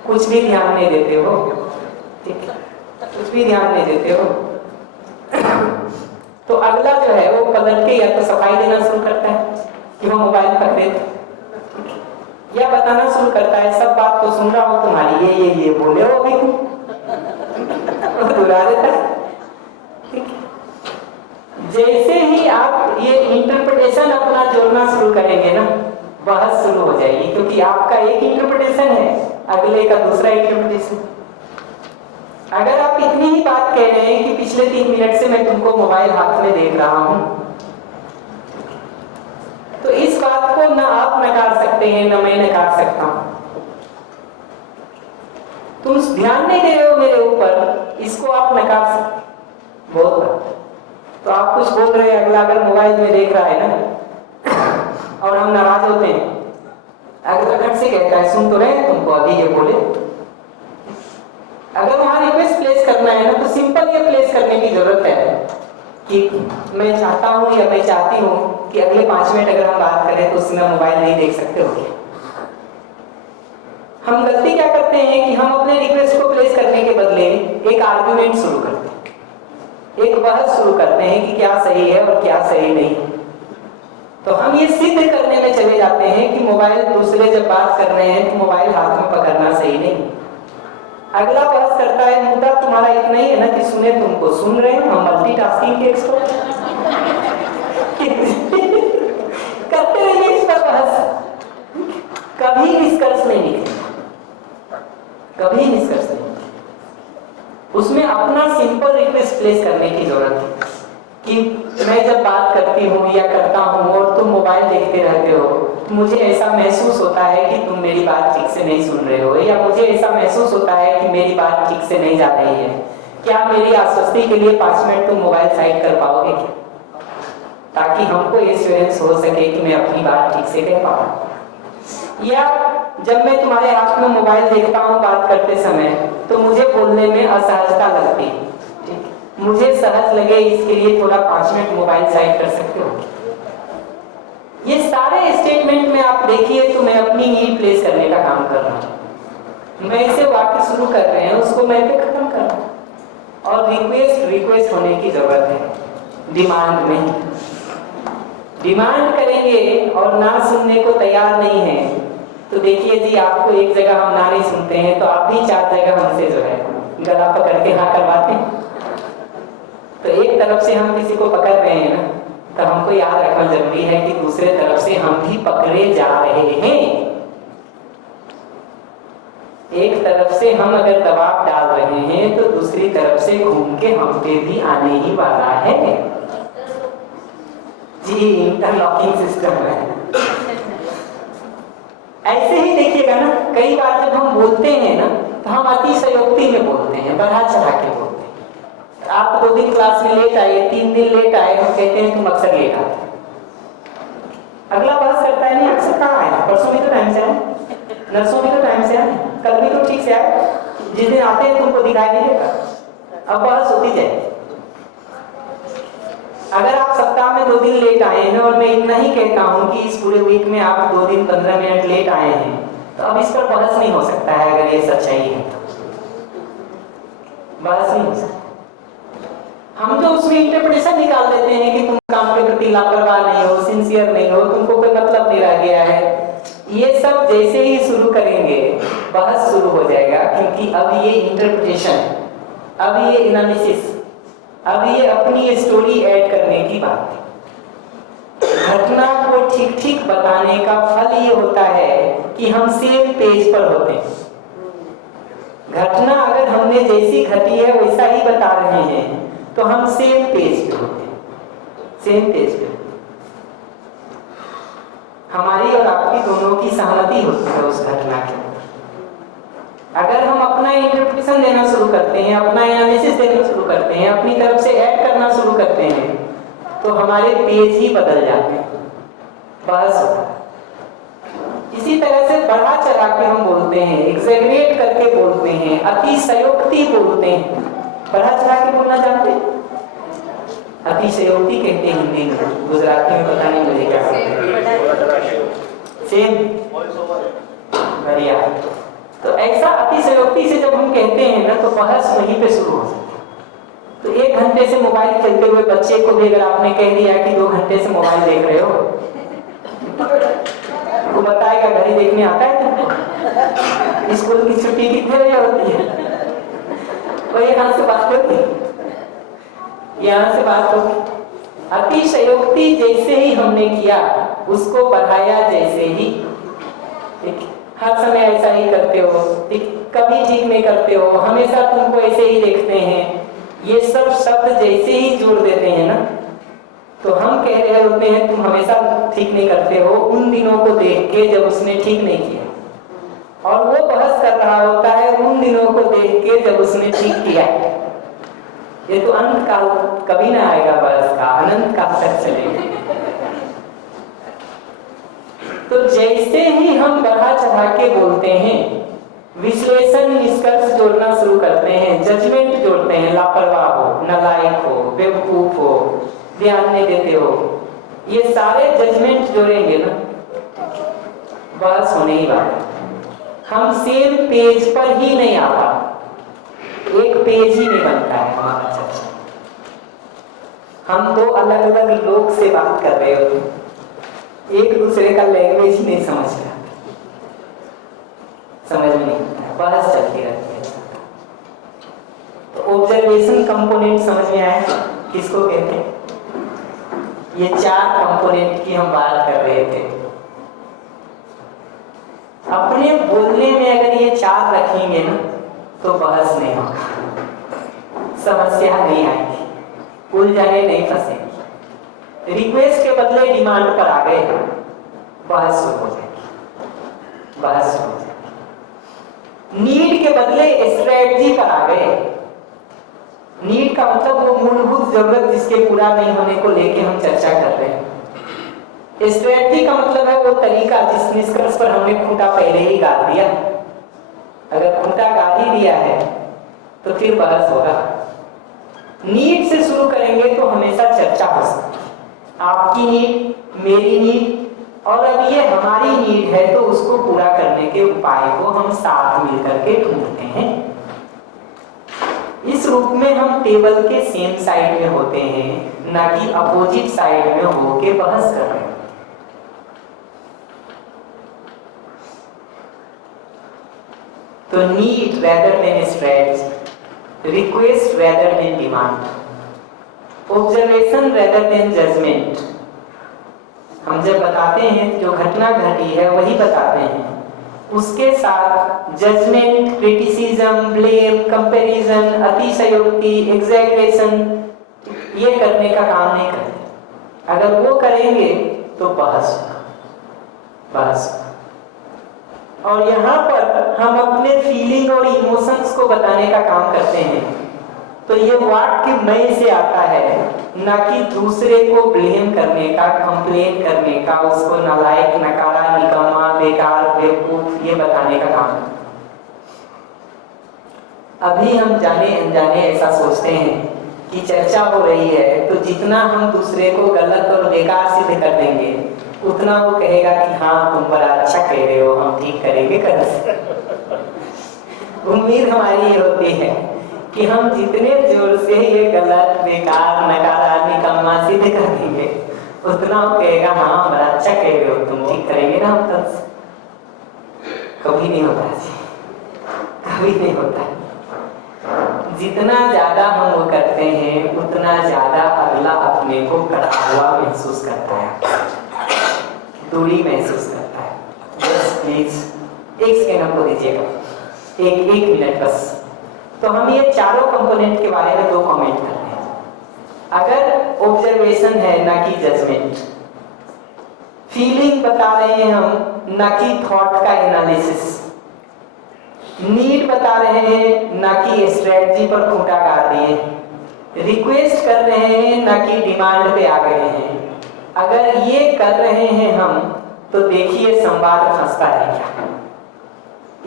कुछ भी ध्यान नहीं देते हो, ठीक है, कुछ भी ध्यान नहीं देते हो, तो अगला जो है वो पलट के या तो सफाई देना शुरू करता है कि हम मोबाइल पकड़े थे, या बताना शुरू करता है सब बात तो सुन रहा हो तुम्हारी, ये बोले हो अभी तुम दोहरा देता है। ठीक है, जैसे ही आप ये इंटरप्रिटेशन अपना जोड़ना शुरू करेंगे ना बहस शुरू हो जाएगी, क्योंकि आपका एक इंटरप्रिटेशन है, अगले का दूसरा इंटरप्रिटेशन। अगर आप इतनी ही बात कह रहे हैं कि पिछले 3 मिनट से मैं तुमको मोबाइल हाथ में देख रहा हूं, तो इस बात को ना आप नकार सकते हैं ना मैं नकार सकता हूं। तुम ध्यान नहीं दे रहे हो मेरे ऊपर, इसको आप नकार सकते बहुत बार। तो आप कुछ बोल रहे हैं, अगला अगर मोबाइल में देख रहा है ना और हम नाराज होते हैं, अगला खट से कहता है सुन तो रहे तुमको अभी ये बोले। अगर वहां रिक्वेस्ट प्लेस करना है ना तो सिंपल ये प्लेस करने की जरूरत है कि मैं चाहता हूं या मैं चाहती हूं कि अगले 5 मिनट अगर हम बात करें तो उसमें मोबाइल नहीं देख सकते हो। हम गलती क्या करते हैं कि हम अपने रिक्वेस्ट को प्लेस करने के बदले एक आर्गुमेंट शुरू करते हैं, एक बहस शुरू करते हैं कि क्या सही है और क्या सही नहीं। तो हम ये सिद्ध करने में चले जाते हैं कि मोबाइल दूसरे जब बात कर रहे हैं तो मोबाइल हाथ में पकड़ना सही नहीं। अगला बहस करता है मुद्दा तुम्हारा इतना ही है ना कि सुने तुमको, सुन रहे हैं हम मल्टीटास्किंग के एक्सपर्ट करते रहिए इस पर बहस, कभी निष्कर्ष नहीं निकलेगा, कभी निष्कर्ष नहीं। उसमें अपना सिंपल रिक्वेस्ट प्लेस करने की जरूरत है। कि मैं जब बात करती हूँ या करता हूँ और तुम मोबाइल देखते रहते हो, तो मुझे ऐसा महसूस होता है कि तुम मेरी बात ठीक से नहीं सुन रहे हो, या मुझे ऐसा महसूस होता है कि मेरी बात ठीक से नहीं जा रही है। क्या मेरी आश्वस्ति के लिए 5 मिनट तुम मोबाइल साइड कर पाओगे क्या, ताकि हमको एश्योरेंस हो सके कि मैं अपनी बात ठीक से कह पाऊँ। या जब मैं तुम्हारे हाथ में मोबाइल देखता हूँ बात करते समय, तो मुझे बोलने में असहजता लगती है, मुझे सहज लगे इसके लिए थोड़ा 5 मिनट मोबाइल साइड कर सकते हो। ये सारे स्टेटमेंट में आप देखिए तो मैं अपनी नीड प्लेस करने का काम कर रहा हूँ। मैं इसे वाक्य शुरू कर रहे हैं, उसको मैं पे खत्म कर रहा हूँ। और रिक्वेस्ट होने की जरूरत है, डिमांड नहीं। डिमांड करेंगे और ना सुनने को तैयार नहीं है, तो देखिए जी, आपको एक जगह हम ना नहीं सुनते हैं तो आप भी 4 जगह हमसे जो है गला पकड़ के हाँ करवाते हैं। तो एक तरफ से हम किसी को पकड़ रहे हैं ना, तो हमको याद रखना जरूरी है कि दूसरे तरफ से हम भी पकड़े जा रहे हैं। एक तरफ से हम अगर दबाव डाल रहे हैं तो दूसरी तरफ से घूम के हम पे भी आने ही वाला है जी, इंटरलॉकिंग सिस्टम है। ऐसे ही देखिएगा ना, कई बार जब हम बोलते हैं ना, तो हम अतिशयोक्ति में बोलते हैं, बढ़ा चढ़ा के बोलते हैं। आप 2 दिन क्लास में लेट आए, 3 दिन लेट आए, हम कहते हैं तुम अक्सर लेट आते। अगला बहस करता है, नहीं अक्सर कहाँ आए, परसों भी तो टाइम से आए, नर्सों भी तो टाइम से आए, कल भी तो ठीक से आए, जिस दिन आते हैं तुमको दिखाई नहीं देता। अब बहस होती जाए। अगर आप सप्ताह में 2 दिन लेट आए हैं और मैं इतना ही कहता हूं कि इस पूरे वीक में आप 2 दिन 15 मिनट लेट आए हैं, तो अब इस पर बहस नहीं हो सकता है। अगर ये सच्चाई है तो बहस नहीं हो सकता। हम जो उसमें इंटरप्रिटेशन निकाल देते हैं कि तुम काम के प्रति लापरवाह नहीं हो, सिंसियर नहीं हो, तुमको कोई मतलब नहीं रह गया है, ये सब जैसे ही शुरू करेंगे बहस शुरू हो जाएगा। क्योंकि अब ये इंटरप्रिटेशन है, अब ये एनालिसिस, अब ये अपनी स्टोरी ऐड करने की बात है। घटना को ठीक ठीक बताने का फल ये होता है कि हम सेम पेज पर होते हैं। घटना अगर हमने जैसी घटी है वैसा ही बता रहे हैं तो हम सेम पेज पे होते हैं, सेम पेज पे। हमारी और आपकी दोनों की सहमति होती है उस घटना के। अगर हम अपना इंटरप्रिटेशन देना शुरू करते हैं, अपना एनालिसिस देना शुरू करते हैं, अपनी तरफ से ऐड करना शुरू करते हैं, तो हमारे पेज ही बदल जाते हैं, बस होता है। इसी तरह से बढ़ा चढ़ा के हम बोलते हैं, एग्जैगरेट करके बोलते हैं, अतिशयोक्ति बोलते हैं। बढ़ा चढ़ा के बोलना जानते हैं? अतिशयोक्ति कहते हैं हिंदी में, गुजराती में पता नहीं मुझे क्या कहते हैं। सेम बढ़िया। तो ऐसा अतिशयोक्ति से जब हम कहते हैं ना, तो बहस वहीं पे शुरू हो जाती है। तो 1 घंटे से मोबाइल खेलते हुए बच्चे को भी अगर आपने कह दिया कि 2 घंटे से मोबाइल देख रहे हो, वो बताएगा घड़ी देखने आता है तुमको? स्कूल की छुट्टी कितने बजे होती है? वो यहाँ से बात होती, यहाँ से बात होती। अतिशयोक्ति जैसे ही हमने किया, उसको बढ़ाया जैसे ही, हर समय ऐसा ही करते हो, कभी ठीक नहीं करते हो, हमेशा तुमको ऐसे ही देखते हैं, ये सब शब्द जैसे ही जोड़ देते हैं ना, तो हम कह रहे होते हैं तुम हमेशा ठीक नहीं करते हो, उन दिनों को देख के जब उसने ठीक नहीं किया। और वो बहस कर रहा होता है उन दिनों को देख के जब उसने ठीक किया। ये तो अंत काल कभी ना आएगा बहस का, अनंत काल तक चलेगा। तो जैसे ही हम बढ़ा चढ़ा के बोलते हैं, विश्लेषण निष्कर्ष जोड़ना शुरू करते हैं, जजमेंट जोड़ते हैं, लापरवाह हो, नालायक हो, बेवकूफ हो, ध्यान नहीं देते हो, ये सारे जजमेंट जोड़ेंगे ना, बस होने ही बात। हम सेम पेज पर ही नहीं आ पाते, एक पेज ही नहीं बनता है हमारा चर्चा। हम 2 अलग अलग लोग से बात कर रहे होते, एक दूसरे का लैंग्वेज ही नहीं समझता, समझ में नहीं आता, बहस चलती रहती है। तो ऑब्जर्वेशन कंपोनेंट समझ में आया किसको कहते हैं? ये 4 कंपोनेंट की हम बात कर रहे थे। अपने बोलने में अगर ये 4 रखेंगे ना, तो बहस नहीं होगा, समस्या नहीं आएगी। उलझने नहीं फंसेंगी। रिक्वेस्ट के बदले डिमांड पर आ गए, बहस शुरू हो जाएगी, बहस शुरू हो जाएगी। नीड के बदले स्ट्रेटजी पर आ गए। नीड का मतलब वो मूलभूत जरूरत जिसके पूरा नहीं होने को लेके हम चर्चा कर रहे हैं। स्ट्रेटजी का मतलब है वो तरीका जिस निष्कर्ष पर हमने खूंटा पहले ही गाड़ दिया। अगर खूंटा गाड़ ही दिया है तो फिर बहस होगा। नीड से शुरू करेंगे तो हमेशा चर्चा हो सकती है। आपकी नीड, मेरी नीड, और अब ये हमारी नीड है तो उसको पूरा करने के उपाय को हम साथ मिलकर के ढूंढते हैं। इस रूप में हम टेबल के सेम साइड में होते हैं, ना कि अपोजिट साइड में होके बहस कर रहे हैं। तो need rather than strategy, request rather than demand, observation rather than judgment। हम जब बताते हैं जो घटना घटी है वही बताते हैं, उसके साथ जजमेंट, क्रिटिसिज्म, ब्लेम, कंपैरिजन, अतिशयोक्ति, एग्जैगरेशन ये करने का काम नहीं करते। अगर वो करेंगे तो बहस बहस। और यहाँ पर हम अपने फीलिंग और इमोशंस को बताने का काम करते हैं। तो ये वाक्य मैं से आता है, ना कि दूसरे को ब्लेम करने का, कंप्लेन करने का, उसको नालायक, नकारा, निकम्मा, बेकार, बेवकूफ ये बताने का काम। अभी हम जाने अनजाने ऐसा सोचते हैं कि चर्चा हो रही है तो जितना हम दूसरे को गलत और बेकार सिद्ध कर देंगे उतना वो कहेगा कि हाँ तुम बड़ा अच्छा कह रहे हो, हम ठीक करेंगे कल से। उम्मीद हमारी ये होती है कि हम जितने जोर से ये गलत, बेकार, नकारा, निकम्मा सिद्ध कर देंगे उतना वो कहेगा हाँ बड़ा अच्छा कह रहे हो, तुम ठीक करेंगे ना हम कल से। कभी नहीं होता जी, कभी नहीं होता। जितना ज्यादा हम वो करते हैं उतना ज्यादा अगला अपने को कड़ा हुआ महसूस करता है, दूरी महसूस करता है। बस प्लीज एक सेकंड हमको दीजिएगा, एक मिनट बस। तो हम ये चारों कंपोनेंट के बारे में 2 कमेंट कर रहे हैं। अगर ऑब्जर्वेशन है ना कि जजमेंट, फीलिंग बता रहे हैं हम ना कि थॉट का एनालिसिस, नीड बता रहे हैं ना कि स्ट्रेटजी पर खूंटा गाड़ दिए हैं, रिक्वेस्ट कर रहे हैं ना कि डिमांड पे आ गए हैं। अगर ये कर रहे हैं हम तो देखिए संवाद फंसता है क्या।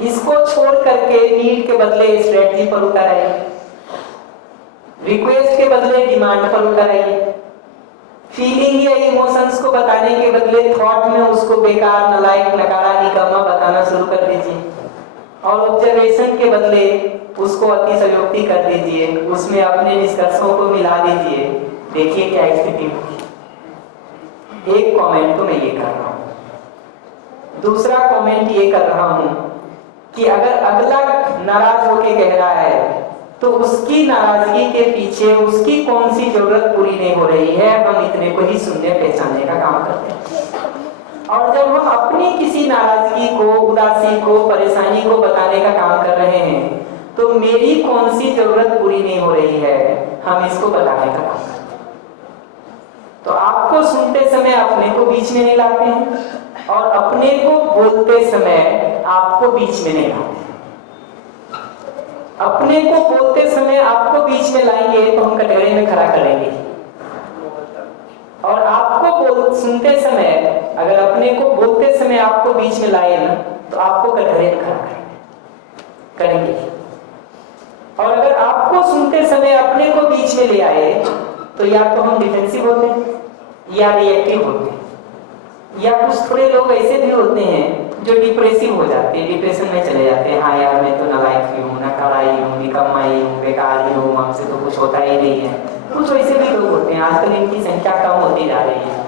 इसको छोड़ करके नीड के बदले स्ट्रेटजी पर उतर आइए, रिक्वेस्ट के बदले डिमांड पर उतर आइए, फीलिंग या इमोशंस को बताने के बदले थॉट में उसको बेकार, नालायक, नकारा, निकम्मा बताना शुरू कर दीजिए, और ऑब्जर्वेशन के बदले उसको अतिशयोक्ति कर दीजिए, उसमें अपने निष्कर्षों को मिला दीजिए। देखिए क्या स्थिति होगी। एक कमेंट तो मैं ये कर रहा हूं, दूसरा कमेंट ये कर रहा हूं कि अगर अगला नाराज होके कह रहा है तो उसकी नाराजगी के पीछे उसकी कौन सी जरूरत पूरी नहीं हो रही है, हम इतने को ही सुनने पहचानने का काम करते हैं। और जब हम अपनी किसी नाराजगी को, उदासी को, परेशानी को बताने का काम कर रहे हैं तो मेरी कौन सी जरूरत पूरी नहीं हो रही है, हम इसको बताने का काम करते हैं। तो आपको सुनते समय अपने को बीच में नहीं लाते हैं और अपने को बोलते समय आपको बीच में नहीं लाते। अपने को बोलते समय आपको बीच में लाएंगे तो हम कटघरे में खड़ा करेंगे, और आपको सुनते समय अगर अपने को बोलते समय आपको बीच में लाए ना तो आपको कटघरे में खड़ा करेंगे। और अगर आपको सुनते समय अपने को बीच में ले आए तो या तो हम डिफेंसिव होते हैं या रिएक्टिव होते हैं, या कुछ थोड़े लोग ऐसे भी होते हैं जो डिप्रेसिव हो जाते हैं, डिप्रेशन में चले जाते हैं। हाँ यार मैं तो नालायक ही हूँ, नकारा ही हूँ, निकम्मा ही हूँ, बेकार ही हूँ, हमसे तो कुछ होता ही नहीं है। कुछ वैसे भी लोग होते हैं, आजकल इनकी संख्या कम होती जा रही है।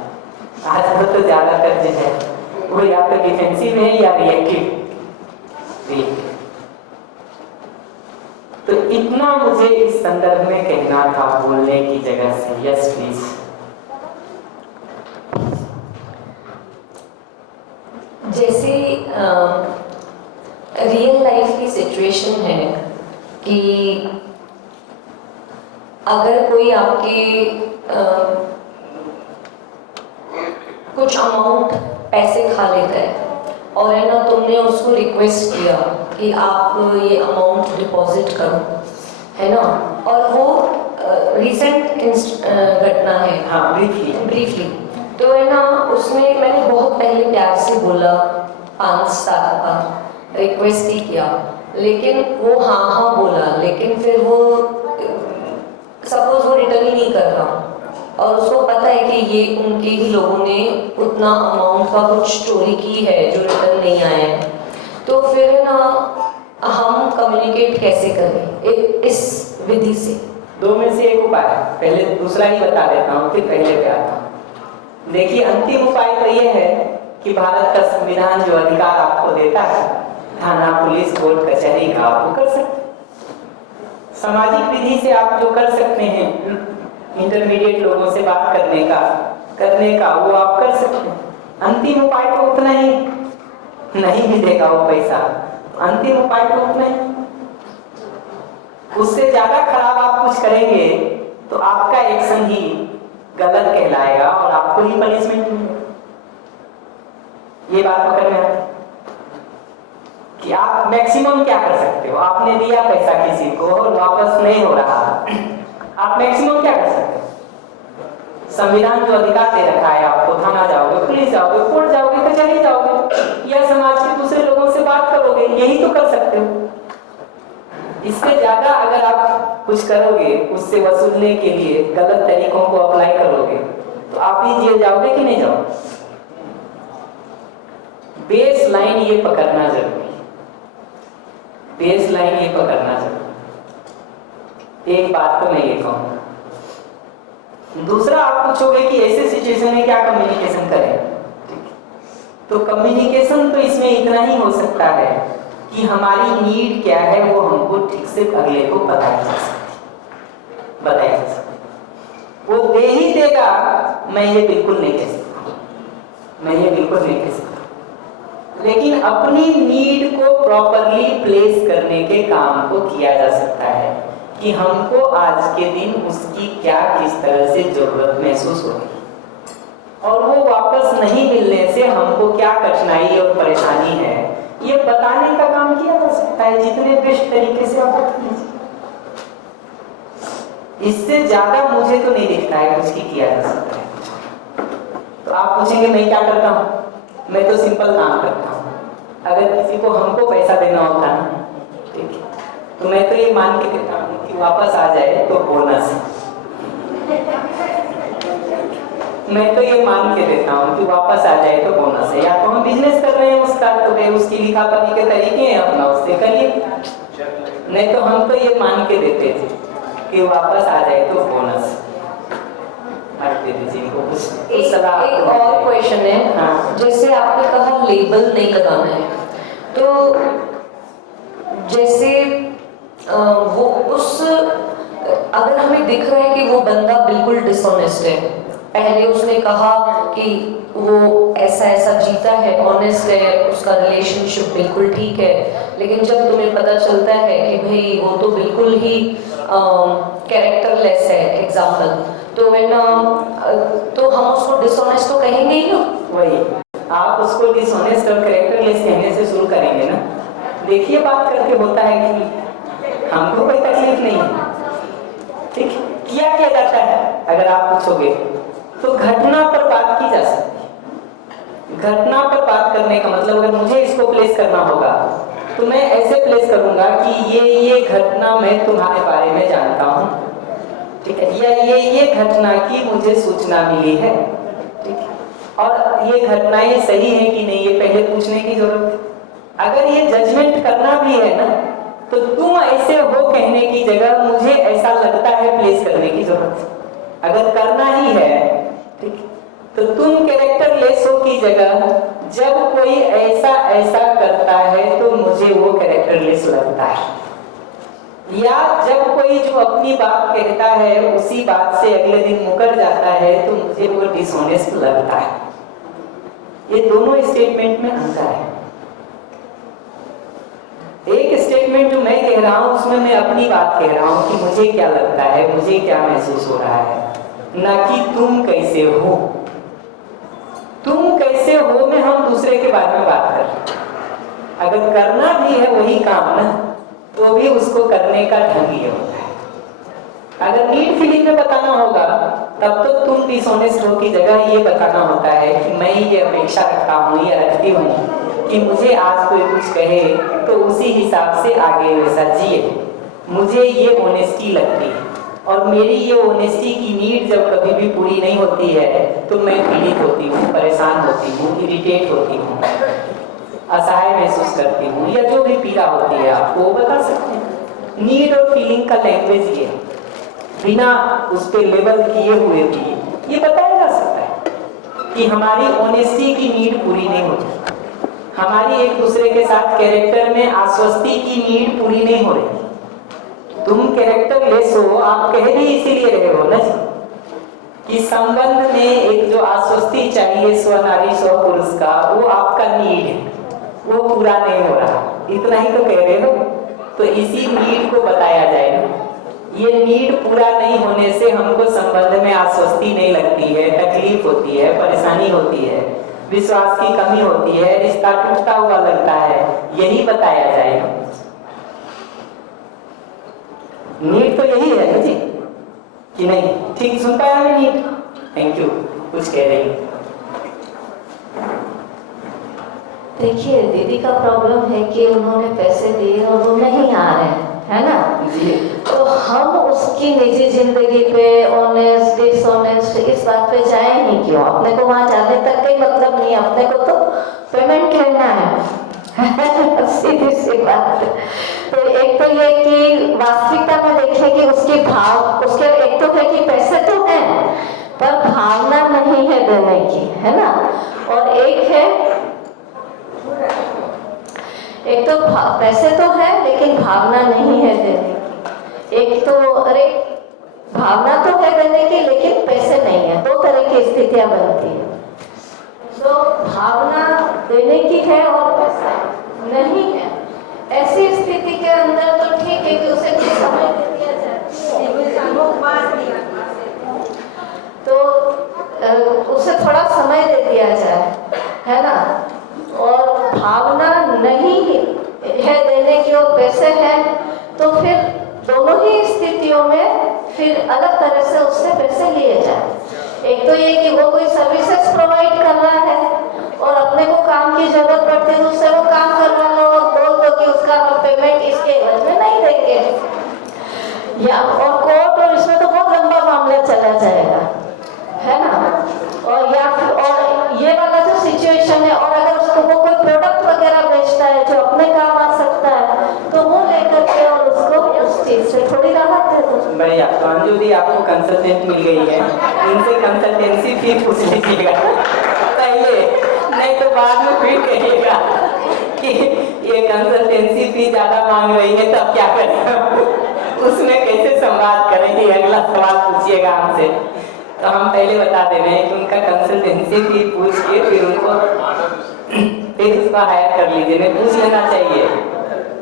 आजकल तो ज्यादातर जो है वो या तो डिफेंसिव है या रिएक्टिव। तो इतना मुझे इस संदर्भ में कहना था बोलने की जगह से। Yes please. जैसे रियल लाइफ की सिचुएशन है कि अगर कोई आपके कुछ अमाउंट पैसे खा लेता है और है ना, तुमने उसको रिक्वेस्ट किया कि आप ये अमाउंट डिपॉजिट करो, है ना, और वो रिसेंट घटना है, हाँ ब्रीफली, तो है ना, उसमें मैंने बहुत पहले प्यार से बोला, 5 साल का रिक्वेस्ट ही किया, लेकिन वो हाँ बोला, लेकिन फिर वो सपोज वो रिटर्न ही नहीं कर रहा और उसको पता है कि ये उनके ही लोगों ने उतना अमाउंट का कुछ चोरी की है जो रिटर्न नहीं आया है, तो फिर है ना, हम कम्युनिकेट कैसे करें इस विधि से? 2 में से एक उपाय है, पहले दूसरा ही बता देता हूँ फिर पहले पे आता हूँ। देखिए, अंतिम उपाय तो ये है कि भारत का संविधान जो अधिकार आपको देता है थाना, पुलिस, कोर्ट, कचहरी का, आप वो कर सकते। सामाजिक विधि से आप जो कर सकते हैं, इंटरमीडिएट लोगों से बात करने का वो आप कर सकते हैं। अंतिम उपाय तो उतना ही, नहीं मिलेगा वो पैसा, अंतिम उपाय तो उतना ही। उससे ज्यादा खराब आप कुछ करेंगे तो आपका एक्शन ही गलत कहलाएगा और आपको ही पनिशमेंट मिलेगा। ये बात पकड़ में आती है कि आप मैक्सिमम क्या कर सकते हो। आपने दिया पैसा किसी को और वापस नहीं हो रहा, आप मैक्सिमम क्या कर सकते हो? संविधान जो अधिकार दे रखा है आपको, थाना जाओगे, पुलिस जाओगे, कोर्ट जाओगे, कचहरी जाओगे या समाज के दूसरे लोगों से बात करोगे, यही तो कर सकते हो। इससे ज्यादा अगर आप कुछ करोगे, उससे वसूलने के लिए गलत तरीकों को अप्लाई करोगे तो आप ही जेल जाओगे कि नहीं जाओगे। बेस लाइन ये पकड़ना जरूरी है, बेस लाइन ये पकड़ना जरूरी। एक बात तो मैं ये कहूंगा। दूसरा, आप पूछोगे कि ऐसे सिचुएशन में क्या कम्युनिकेशन करें, तो कम्युनिकेशन तो इसमें इतना ही हो सकता है कि हमारी नीड क्या है वो हमको ठीक से अगले को बताया जा सकती। वो दे ही देगा, मैं ये बिल्कुल नहीं कह सकता, लेकिन अपनी नीड को प्रॉपरली प्लेस करने के काम को किया जा सकता है कि हमको आज के दिन उसकी क्या किस तरह से जरूरत महसूस होगी और वो वापस नहीं मिलने से हमको क्या कठिनाई और परेशानी है, ये बताने का काम किया जा सकता है जितने बेस्ट तरीके से आप बता लीजिए। इससे ज्यादा मुझे तो नहीं दिखता है कुछ की किया जा सकता है। तो आप पूछेंगे मैं क्या करता हूँ, मैं तो सिंपल काम करता हूँ। अगर किसी को हमको पैसा देना होता है, ठीक है, तो मैं तो ये मान के देता हूँ कि वापस आ जाए तो बोनस। मैं तो ये मान के देता हूँ कि वापस आ जाए तो बोनस है। या तो हम बिजनेस कर रहे हैं उसका, तो वे उसकी लिखापढ़ी के तरीके हैं, अपना उससे करिए। नहीं तो हम तो ये मान के देते थे कि वापस आ जाए तो बोनस। एक और क्वेश्चन है, हाँ। जैसे आपने कहा लेबल नहीं लगाना है, तो जैसे वो उस अगर हमें दिख रहा है कि वो बंदा बिल्कुल डिसऑनेस्ट है, पहले उसने कहा कि वो ऐसा जीता है, ऑनेस्ट है, उसका रिलेशनशिप बिल्कुल ठीक है, लेकिन जब तुम्हें पता चलता है कि भाई वो तो बिल्कुल ही कैरेक्टरलेस है, एग्जाम्पल, तो तो हम उसको डिसऑनेस्ट तो कहेंगे ही ना। वही आप उसको डिसऑनेस्ट और कैरेक्टरलेस कहने से शुरू करेंगे ना। देखिए, बात करके होता है कि हमको कोई तकलीफ नहीं है, ठीक, किया जाता है। अगर आप पूछोगे तो घटना पर बात की जा सकती है। घटना पर बात करने का मतलब, अगर मुझे इसको प्लेस करना होगा तो मैं ऐसे प्लेस करूंगा कि ये घटना मैं तुम्हारे बारे में जानता हूँ, ठीक है, या ये घटना की मुझे सूचना मिली है, ठीक है, और ये घटनाएं सही है कि नहीं, ये पहले पूछने की जरूरत है। अगर ये जजमेंट करना भी है ना, तो तुम ऐसे हो कहने की जगह मुझे ऐसा लगता है प्लेस करने की जरूरत है। अगर करना ही है, ठीक, तो तुम कैरेक्टरलेस हो की जगह जब कोई ऐसा करता है तो मुझे वो कैरेक्टरलेस लगता है, या जब कोई जो अपनी बात कहता है उसी बात से अगले दिन मुकर जाता है तो मुझे वो डिसऑनेस्ट लगता है। ये दोनों स्टेटमेंट में अंतर है। एक स्टेटमेंट जो मैं मैं कह रहा हूँ उसमें मैं अपनी बात कह रहा हूँ कि मुझे क्या लगता है, मुझे क्या महसूस हो रहा है, ना कि तुम कैसे हो। तुम कैसे हो में हम दूसरे के बारे में बात कर रहे हैं। अगर करना भी है वही काम ना, तो भी उसको करने का ढंग ये होता है। अगर नीड फीलिंग में बताना होगा तब तो तुम डिसऑनेस्ट हो की जगह ये बताना होता है कि मैं ये अपेक्षा रखता हूँ या रखती हूँ कि मुझे आज कोई कुछ कहे तो उसी हिसाब से आगे वैसा जिए। मुझे ये ऑनेस्टी लगती है, और मेरी ये ऑनेस्टी की नीड जब कभी भी पूरी नहीं होती है तो मैं पीड़ित होती हूँ, परेशान होती हूँ, इरिटेट होती हूँ, असहाय महसूस करती हूँ, या जो भी पीड़ा होती है आपको वो बता सकते हैं। नीड और फीलिंग का लैंग्वेज ये बिना उस पर लेबल किए हुए भी ये बताया जा सकता है कि हमारी ऑनेस्टी की नीड पूरी नहीं होती, हमारी एक दूसरे के साथ कैरेक्टर में आश्वस्ति की नीड पूरी नहीं हो रही। तुम कैरेक्टर लेस हो, आप कह भी इसीलिए रहे हो ना कि संबंध में एक जो आश्वस्ति चाहिए स्व नारी स्व पुरुष का, वो आपका नीड है, वो पूरा नहीं हो रहा, इतना ही तो कह रहे हो। तो इसी नीड को बताया जाए ना, ये नीड पूरा नहीं होने से हमको संबंध में आश्वस्ति नहीं लगती है, तकलीफ होती है, परेशानी होती है, विश्वास की कमी होती है, रिश्ता टूटता हुआ लगता है, यही बताया जाए ना। नीड तो यही है ना जी, कि नहीं? ठीक सुन पाया मैं नीड? Thank you. कुछ कह रही? देखिए दीदी का प्रॉब्लम है कि उन्होंने पैसे दिए और वो नहीं आ रहे हैं, है ना जी। तो हम उसकी निजी जिंदगी पे ऑनेस्ट डिसऑनेस्ट इस बात पे जाए ही क्यों? अपने को वहां जाने तक का मतलब नहीं है, अपने को तो पेमेंट लेना है सीधी सी बात। तो एक तो ये कि वास्तविकता में देखें कि उसके भाव, उसके एक तो है कि पैसे तो हैं पर भावना नहीं है देने की, है ना। और एक तो पैसे तो है लेकिन भावना नहीं है देने की। एक तो अरे भावना तो है देने की लेकिन पैसे नहीं है, दो तरह की स्थितियां बनती है। तो भावना देने की है और पैसा नहीं है, ऐसी स्थिति के अंदर तो ठीक है कि उसे कुछ समय दे दिया जाए, तो उसे थोड़ा समय दे दिया जाए, है ना। और भावना नहीं है देने की और पैसे हैं तो फिर दोनों ही स्थितियों में फिर अलग तरह से उससे पैसे लिए जाए। एक तो ये कि वो कोई सर्विसेज प्रोवाइड कर रहा है और अपने को काम की जरूरत पड़ती है तो उससे वो काम करवा लो और बोल दो कि उसका हम पेमेंट इसके एवज में नहीं देंगे, या और कोर्ट और इसमें तो बहुत लंबा मामला चला जाएगा, है ना। और या फिर और ये वाला जो सिचुएशन है, और अगर उसको वो कोई प्रोडक्ट वगैरह बेचता है जो अपने काम आ सकता है तो वो लेकर के और उसको उस चीज से थोड़ी राहत दे दो। बढ़िया। तो अंजू दी आपको कंसल्टेंट मिल गई है, इनसे कंसल्टेंसी फी पूछ लीजिएगा पहले, नहीं तो बाद में फिर कहिएगा कि ये कंसल्टेंसी फी ज्यादा मांग रही है तब क्या करें, उसमें कैसे संवाद करेंगे, अगला सवाल पूछिएगा हमसे। तो हम पहले बता दे रहे हैं कि उनका कंसल्टेंसी फी पूछ के फिर उनको फिर उसको हायर कर लीजिए, नहीं पूछ लेना चाहिए,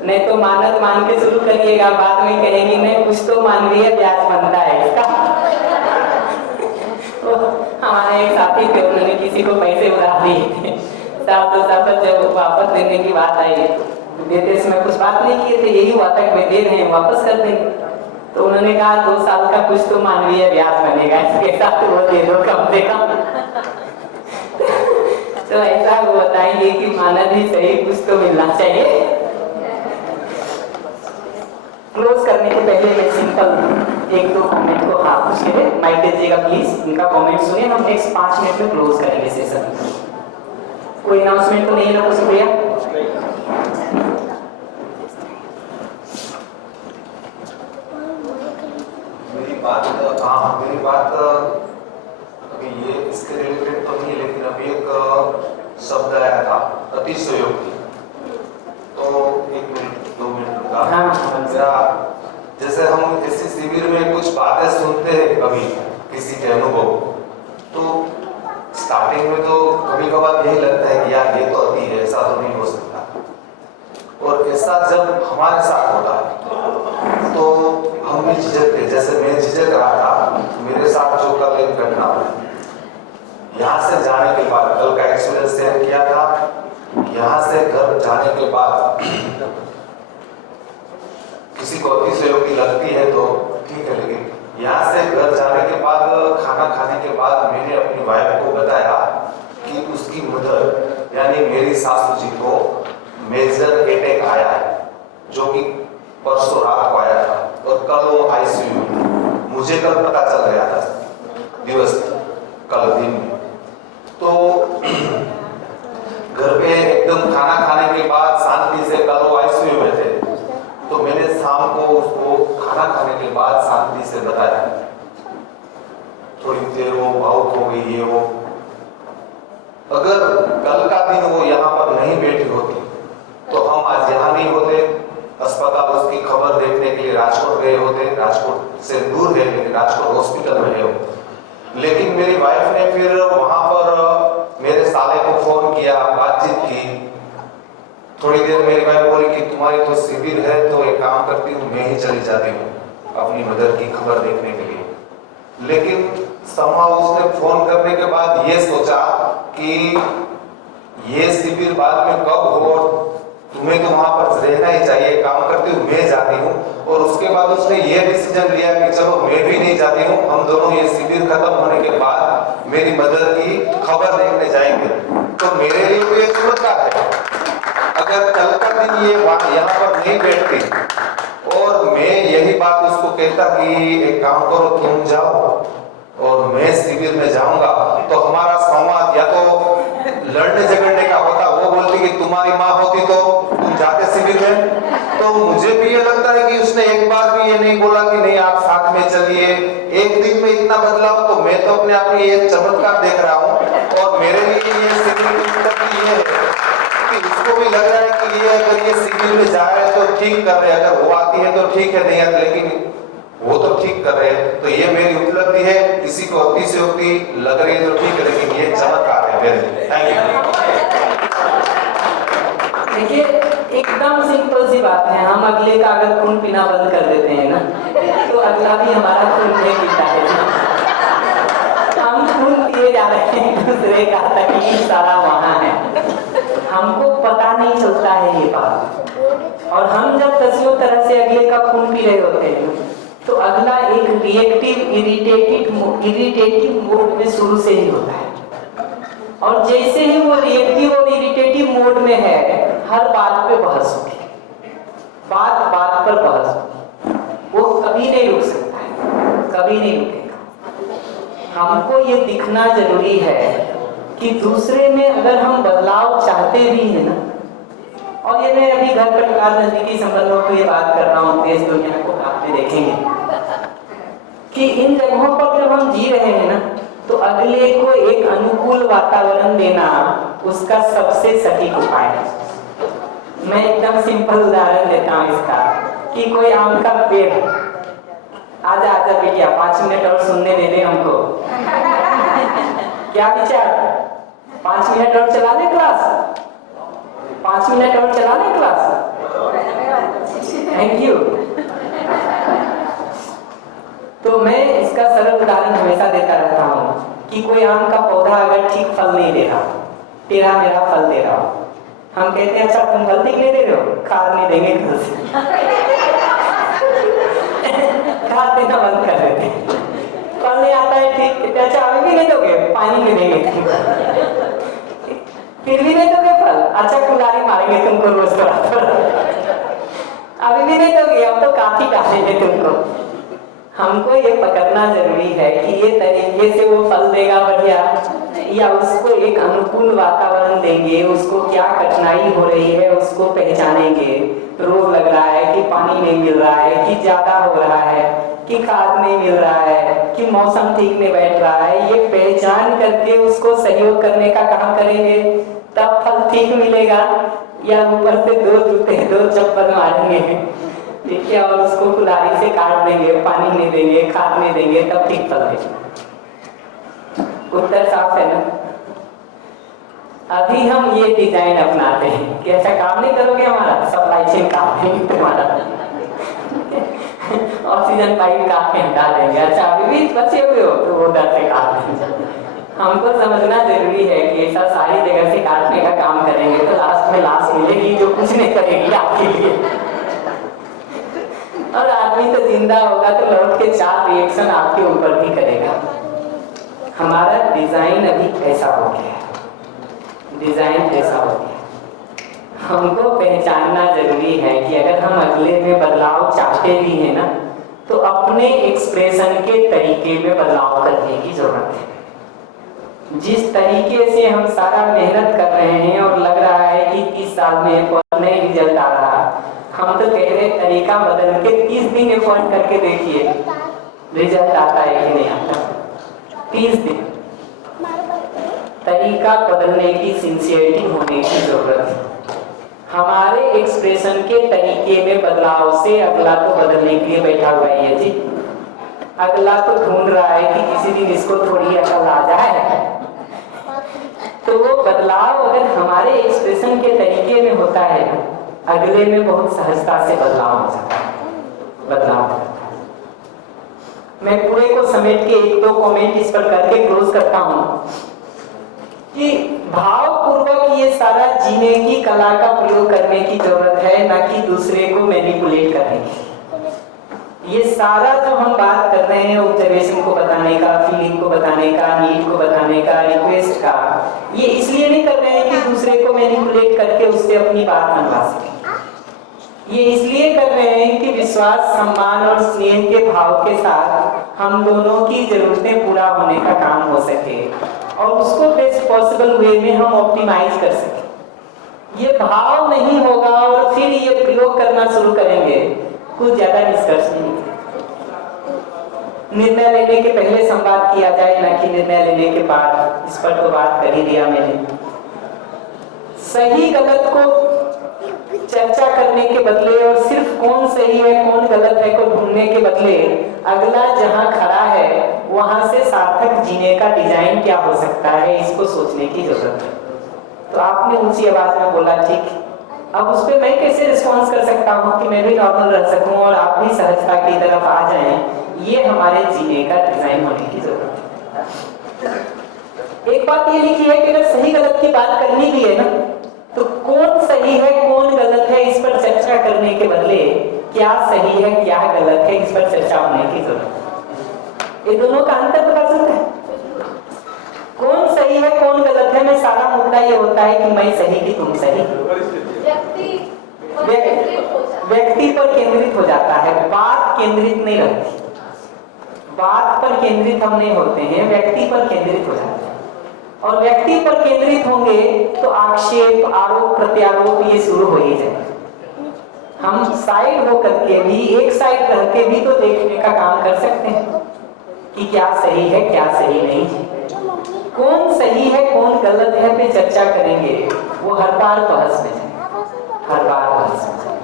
नहीं तो मानद मान के शुरू करिएगा, बाद में कहेंगे नहीं कुछ तो मानवीय ब्याज बनता है इसका। तो हमारे एक साथी थे, उन्होंने किसी को पैसे उधार दिए थे, 7-2 साल जब वापस देने की बात आई देते इसमें कुछ बात नहीं किए थे, यही हुआ था कि भाई दे रहे हैं वापस कर देंगे। तो उन्होंने कहा 2 साल का कुछ तो मानवीय ब्याज बनेगा, इसके साथ वो दे दो कम से कम। तो ऐसा वो बताएंगे कि मानद ही सही, कुछ तो मिलना चाहिए। क्लोज करने के पहले मैं सिंपल 1-2 कमेंट को हाथ पूछिए, माइक दीजिएगा प्लीज, उनका कमेंट सुनिए, हम नेक्स्ट 5 मिनट में क्लोज करेंगे सेशन। कोई अनाउंसमेंट तो नहीं है ना? शुक्रिया। मेरी बात अभी ये इसके रिलेटेड तो नहीं, लेकिन अभी एक शब्द आया था अतिशयोक्ति, तो 1 मिनट 2 मिनट का मेरा, जैसे हम ऐसे शिविर में कुछ बातें सुनते हैं कभी किसी के अनुभव, तो स्टार्टिंग में तो कभी कभार यही लगता है कि यार ये तो अति है, ऐसा तो नहीं हो सकता। और ऐसा जब हमारे साथ होता है यहाँ से जाने के बाद, कल का एक्सपीरियंस शेयर किया था, यहाँ से घर जाने के बाद किसी को अतिशयोक्ति लगती है तो ठीक है, लेकिन यहाँ से घर जाने के बाद, खाना खाने के बाद मैंने अपनी वाइफ को बताया कि उसकी मदर यानी मेरी सासू जी को मेजर अटैक आया है, जो कि परसों रात को आया था और कल वो आईसीयू में। मुझे कल पता चल गया था दिवस, कल दिन में। तो घर पे एकदम खाना खाने के बाद शांति से, कल वो आईसीयू में थे, तो मैंने शाम को उसको खाना खाने के बाद शांति से बताया। थोड़ी देर वो भावुक हो गई, ये वो। अगर कल का दिन वो यहाँ पर नहीं बैठी होती तो हम आज यहाँ नहीं होते, अस्पताल उसकी खबर देखने के लिए राजकोट गए होते, राजकोट से दूर गए लेकिन राजकोट हॉस्पिटल में गए। लेकिन मेरी वाइफ ने फिर वहां पर मेरे साले को फोन किया, बातचीत की। थोड़ी देर मेरी वाइफ बोली कि तुम्हारी तो शिविर है, तो एक काम करती हूँ, मैं ही चली जाती हूँ अपनी मदर की खबर देखने के लिए। लेकिन somehow उसने फोन करने के बाद ये सोचा कि ये शिविर बाद में कब हो, तुम्हें तो वहां पर रहना ही चाहिए, काम करती हूँ, मैं जाती हूँ। और उसके बाद उसने ये डिसीजन लिया कि चलो मैं भी नहीं जाती हूँ, हम दोनों ये शिविर खत्म होने के बाद मेरी मदर की खबर देखने जाएंगे। तो मेरे लिए तो ये चमत्कार है। अगर कल का दिन ये यहाँ पर नहीं बैठती और मैं यही बात उसको कहता कि एक काम करो, तुम जाओ और मैं शिविर में जाऊंगा, तो हमारा संवाद या तो लड़ने झगड़ने का होता। वो बोलती कि तुम्हारी माँ होती तो तुम जाते शिविर में। तो मुझे भी ये लगता है कि उसने एक बार भी ये नहीं बोला कि नहीं आप साथ में चलिए। एक दिन में इतना बदलाव, तो मैं तो अपने आप में ये चमत्कार देख रहा हूँ। और मेरे लिए ये शिविर की ये है कि उसको भी लग रहा है कि ये अगर ये शिविर में जा रहे हैं तो ठीक कर रहे हैं, अगर वो आती है तो ठीक है, नहीं आती, लेकिन वो तो ठीक कर रहे हैं। तो ये मेरी उपलब्धि है। किसी को अतिशयोक्ति लग रही है तो ठीक है, लेकिन ये चमत्कार है मेरे लिए। Thank you. देखिए, एकदम सिंपल सी बात है। हम अगले का अगर खून पीना बंद कर देते हैं ना, तो अगला भी हमारा खून नहीं पीता है। हम खून पिए जा रहे हैं दूसरे का, तकलीफ सारा वहां है, हमको पता नहीं चलता है ये बात। और हम जब दसियों तरह से अगले का खून पी रहे होते हैं, तो अगला एक रिएक्टिव इरिटेटिव मोड में शुरू से ही होता है। और जैसे ही वो रिएक्टिव और इरिटेटिव मोड में है, हर बात पे बहस होगी, बात बात पर बहस होगी, वो कभी नहीं रुक सकता है, कभी नहीं रुकेगा। हमको ये दिखना जरूरी है कि दूसरे में अगर हम बदलाव चाहते भी हैं ना, और ये मैं अभी घर परिवार नजदीकी संबंधों को ये बात कर रहा हूँ, देश दुनिया को आप देखेंगे कि इन जगहों पर जब हम जी रहे हैं ना, तो अगले को एक अनुकूल वातावरण देना उसका सबसे सटीक उपाय है। मैं एकदम सिंपल उदाहरण देता हूँ इसका कि कोई आम का पेड़, आजा आजा बेटिया 5 मिनट और सुनने दे दे हमको। क्या विचार, 5 मिनट और चला ले क्लास, 5 मिनट और चला ले क्लास। Thank you. तो मैं इसका सरल उदाहरण हमेशा देता रहता हूँ कि कोई आम का पौधा अगर ठीक फल नहीं दे रहा, टेढ़ा मेरा फल दे रहा हो, हम कहते हैं अच्छा तुम फल नहीं दे रहे हो, खाद नहीं देंगे कल से। खाद देना बंद कर देते, फल नहीं आता है ठीक, अच्छा अभी भी नहीं दोगे, पानी नहीं देंगे, फिर भी नहीं दोगे फल, अच्छा कुल्हाड़ी मारेंगे तुमको रोज थोड़ा, अभी भी नहीं दोगे, अब तो काफी डालेंगे तुमको। हमको ये पकड़ना जरूरी है कि ये तरीके से वो फल देगा बढ़िया, या उसको एक अनुकूल वातावरण देंगे, उसको क्या कठिनाई हो रही है उसको पहचानेंगे, रोग लग रहा है कि पानी नहीं मिल रहा है, कि ज्यादा हो रहा है, कि खाद नहीं मिल रहा है, कि मौसम ठीक नहीं बैठ रहा है, ये पहचान करके उसको सहयोग करने का काम करेंगे, तब फल ठीक मिलेगा। या ऊपर से 2 जूते 2 चप्पल मारेंगे, ठीक है, और उसको कुल्हाड़ी से काट देंगे, पानी नहीं देंगे, खाद नहीं देंगे, तब ठीक फल देंगे। उत्तर साफ है ना। अभी हम ये डिजाइन अपनाते हैं कि ऐसा काम नहीं करोगे, हमारा सप्लाई चेन काम नहीं तुम्हारा, ऑक्सीजन पाइप काट के हटा देंगे, अच्छा अभी भी बचे हुए हो तो वो डर से काट देंगे। हमको समझना जरूरी है कि ऐसा सारी जगह से काटने का काम करेंगे तो लास्ट में लाश मिलेगी जो कुछ नहीं करेगी आपके लिए। और आदमी तो जिंदा होगा तो लौट के 4 रिएक्शन आपके ऊपर भी करेगा। हमारा डिजाइन अभी ऐसा हो गया है, डिजाइन ऐसा हो गया। हमको पहचानना जरूरी है कि अगर हम अगले में बदलाव चाहते भी हैं ना, तो अपने एक्सप्रेशन के तरीके में बदलाव करने की जरूरत है। जिस तरीके से हम सारा मेहनत कर रहे हैं और लग रहा है कि 30 साल में नहीं रिजल्ट आ रहा, हम तो कह रहे तरीका बदल के 30 दिन एफर्ट करके देखिए रिजल्ट आता है कि नहीं आता। 30 दिन तरीका बदलने की सिंसियरिटी होने की जरूरत है। हमारे एक्सप्रेशन के तरीके में बदलाव से अगला तो बदलने के लिए बैठा हुआ है जी। अगला तो ढूंढ रहा है कि किसी दिन इसको थोड़ी अकल आ जाए। तो वो बदलाव अगर हमारे एक्सप्रेशन के तरीके में होता है, अगले में बहुत सहजता से बदलाव हो जाता है, बदलाव हो जाता है। मैं पूरे को समेट के 1-2 कमेंट इस पर करके क्लोज करता हूं कि भावपूर्वक ये सारा जीने की कला का प्रयोग करने की जरूरत है, ना कि दूसरे को मैनिपुलेट करने की। ये सारा जो हम बात कर रहे हैं ऑब्जर्वेशन को बताने का, फीलिंग को बताने का, नीड को बताने का, रिक्वेस्ट का, ये इसलिए नहीं कर रहे हैं कि दूसरे को मैनिपुलेट करके उससे अपनी बात मनवा सके। ये इसलिए कर रहे हैं कि विश्वास, सम्मान और स्नेह के भाव के साथ हम दोनों की जरूरतें पूरा होने का काम हो सके और उसको बेस्ट पॉसिबल वे में हम ऑप्टिमाइज कर सके। ये भाव नहीं होगा और फिर ये प्रयोग करना शुरू करेंगे, कुछ ज्यादा निष्कर्ष नहीं। निर्णय लेने के पहले संवाद किया जाए, ना कि निर्णय लेने के बाद। इस पर तो बात कर ही दिया मैंने। सही गलत को चर्चा करने के बदले और सिर्फ कौन सही है कौन गलत है को ढूंढने के बदले अगला जहां खड़ा है वहां से सार्थक जीने का डिजाइन क्या हो सकता है, इसको सोचने की जरूरत है। तो आपने ऊंची आवाज में बोला ठीक, अब उस पर मैं कैसे रिस्पॉन्स कर सकता हूँ कि मैं भी नॉर्मल रह सकूं और आप भी सहजता की तरफ आ जाएं। ये हमारे जीने का डिजाइन होने की जरूरत है। एक बात ये लिखी है कि अगर सही गलत की बात करनी भी है ना, तो कौन सही है कौन गलत है इस पर चर्चा करने के बदले क्या सही है क्या गलत है इस पर चर्चा होने की जरूरत है। ये दोनों का अंतर पता चलता है। कौन सही है कौन गलत है में सारा मुद्दा ये होता है कि मैं सही कि तुम सही। व्यक्ति पर केंद्रित हो जाता है, बात केंद्रित नहीं रहती। बात पर केंद्रित हम नहीं होते हैं, व्यक्ति पर केंद्रित हो जाते हैं। और व्यक्ति पर केंद्रित होंगे तो आक्षेप, आरोप, प्रत्यारोप ये शुरू हो ही जाएंगे। हम साइड होकर के भी, एक साइड रह के भी तो देखने का काम कर सकते हैं कि क्या सही है क्या सही नहीं है। कौन सही है कौन गलत है पे चर्चा करेंगे, वो हर बार बहस में जाए, हर बार बहस में जाए।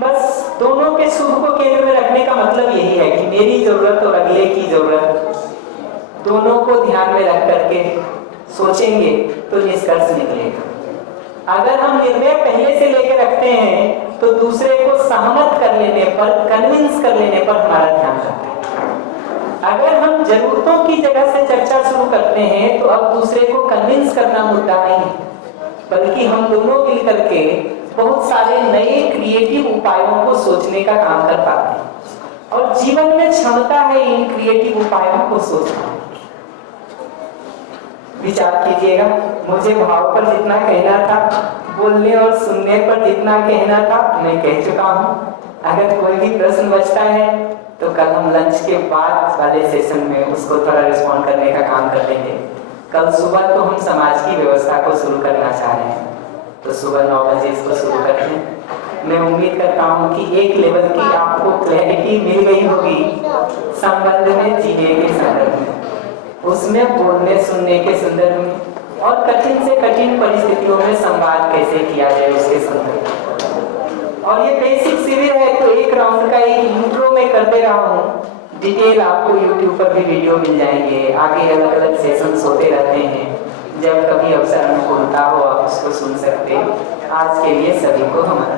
बस दोनों के सुख को केंद्र में रखने का मतलब यही है कि मेरी जरूरत और अगले की जरूरत दोनों को ध्यान में रख करके सोचेंगे तो निष्कर्ष निकलेगा। अगर हम निर्णय पहले से लेकर रखते हैं तो दूसरे को सहमत कर लेने पर, कन्विंस कर लेने पर हमारा ध्यान रहता है। अगर हम जरूरतों की जगह से चर्चा शुरू करते हैं तो अब दूसरे को कन्विंस करना मुद्दा नहीं है, बल्कि हम दोनों मिलकर के बहुत सारे नए क्रिएटिव उपायों को सोचने का काम कर पाते हैं। और जीवन में क्षमता है इन क्रिएटिव उपायों को सोचने की। विचार कीजिएगा, मुझे भाव पर जितना कहना था, बोलने और सुनने पर जितना कहना था, मैं कह चुका हूँ। अगर कोई भी प्रश्न बचता है तो कल हम लंच के बाद वाले सेशन में उसको थोड़ा रिस्पॉन्ड करने का काम कर लेंगे। कल सुबह तो हम समाज की व्यवस्था को शुरू करना चाह रहे हैं, तो सुबह 9 बजे इसको शुरू करते हैं। मैं उम्मीद करता हूँ कि एक लेवल की आपको क्लैरिटी मिल गई होगी संबंध में, जीने के संदर्भ में, उसमें बोलने सुनने के संदर्भ में, और कठिन से कठिन परिस्थितियों में संवाद कैसे किया जाए उसके संदर्भ में। और ये बेसिक शिविर है तो एक राउंड का एक इंट्रो में कर दे रहा हूँ। डिटेल आपको YouTube पर भी वीडियो मिल जाएंगे, आगे अलग अलग सेशंस होते रहते हैं। जब कभी अवसर अनुकूलता हो आप उसको सुन सकते हैं। आज के लिए सभी को हमारा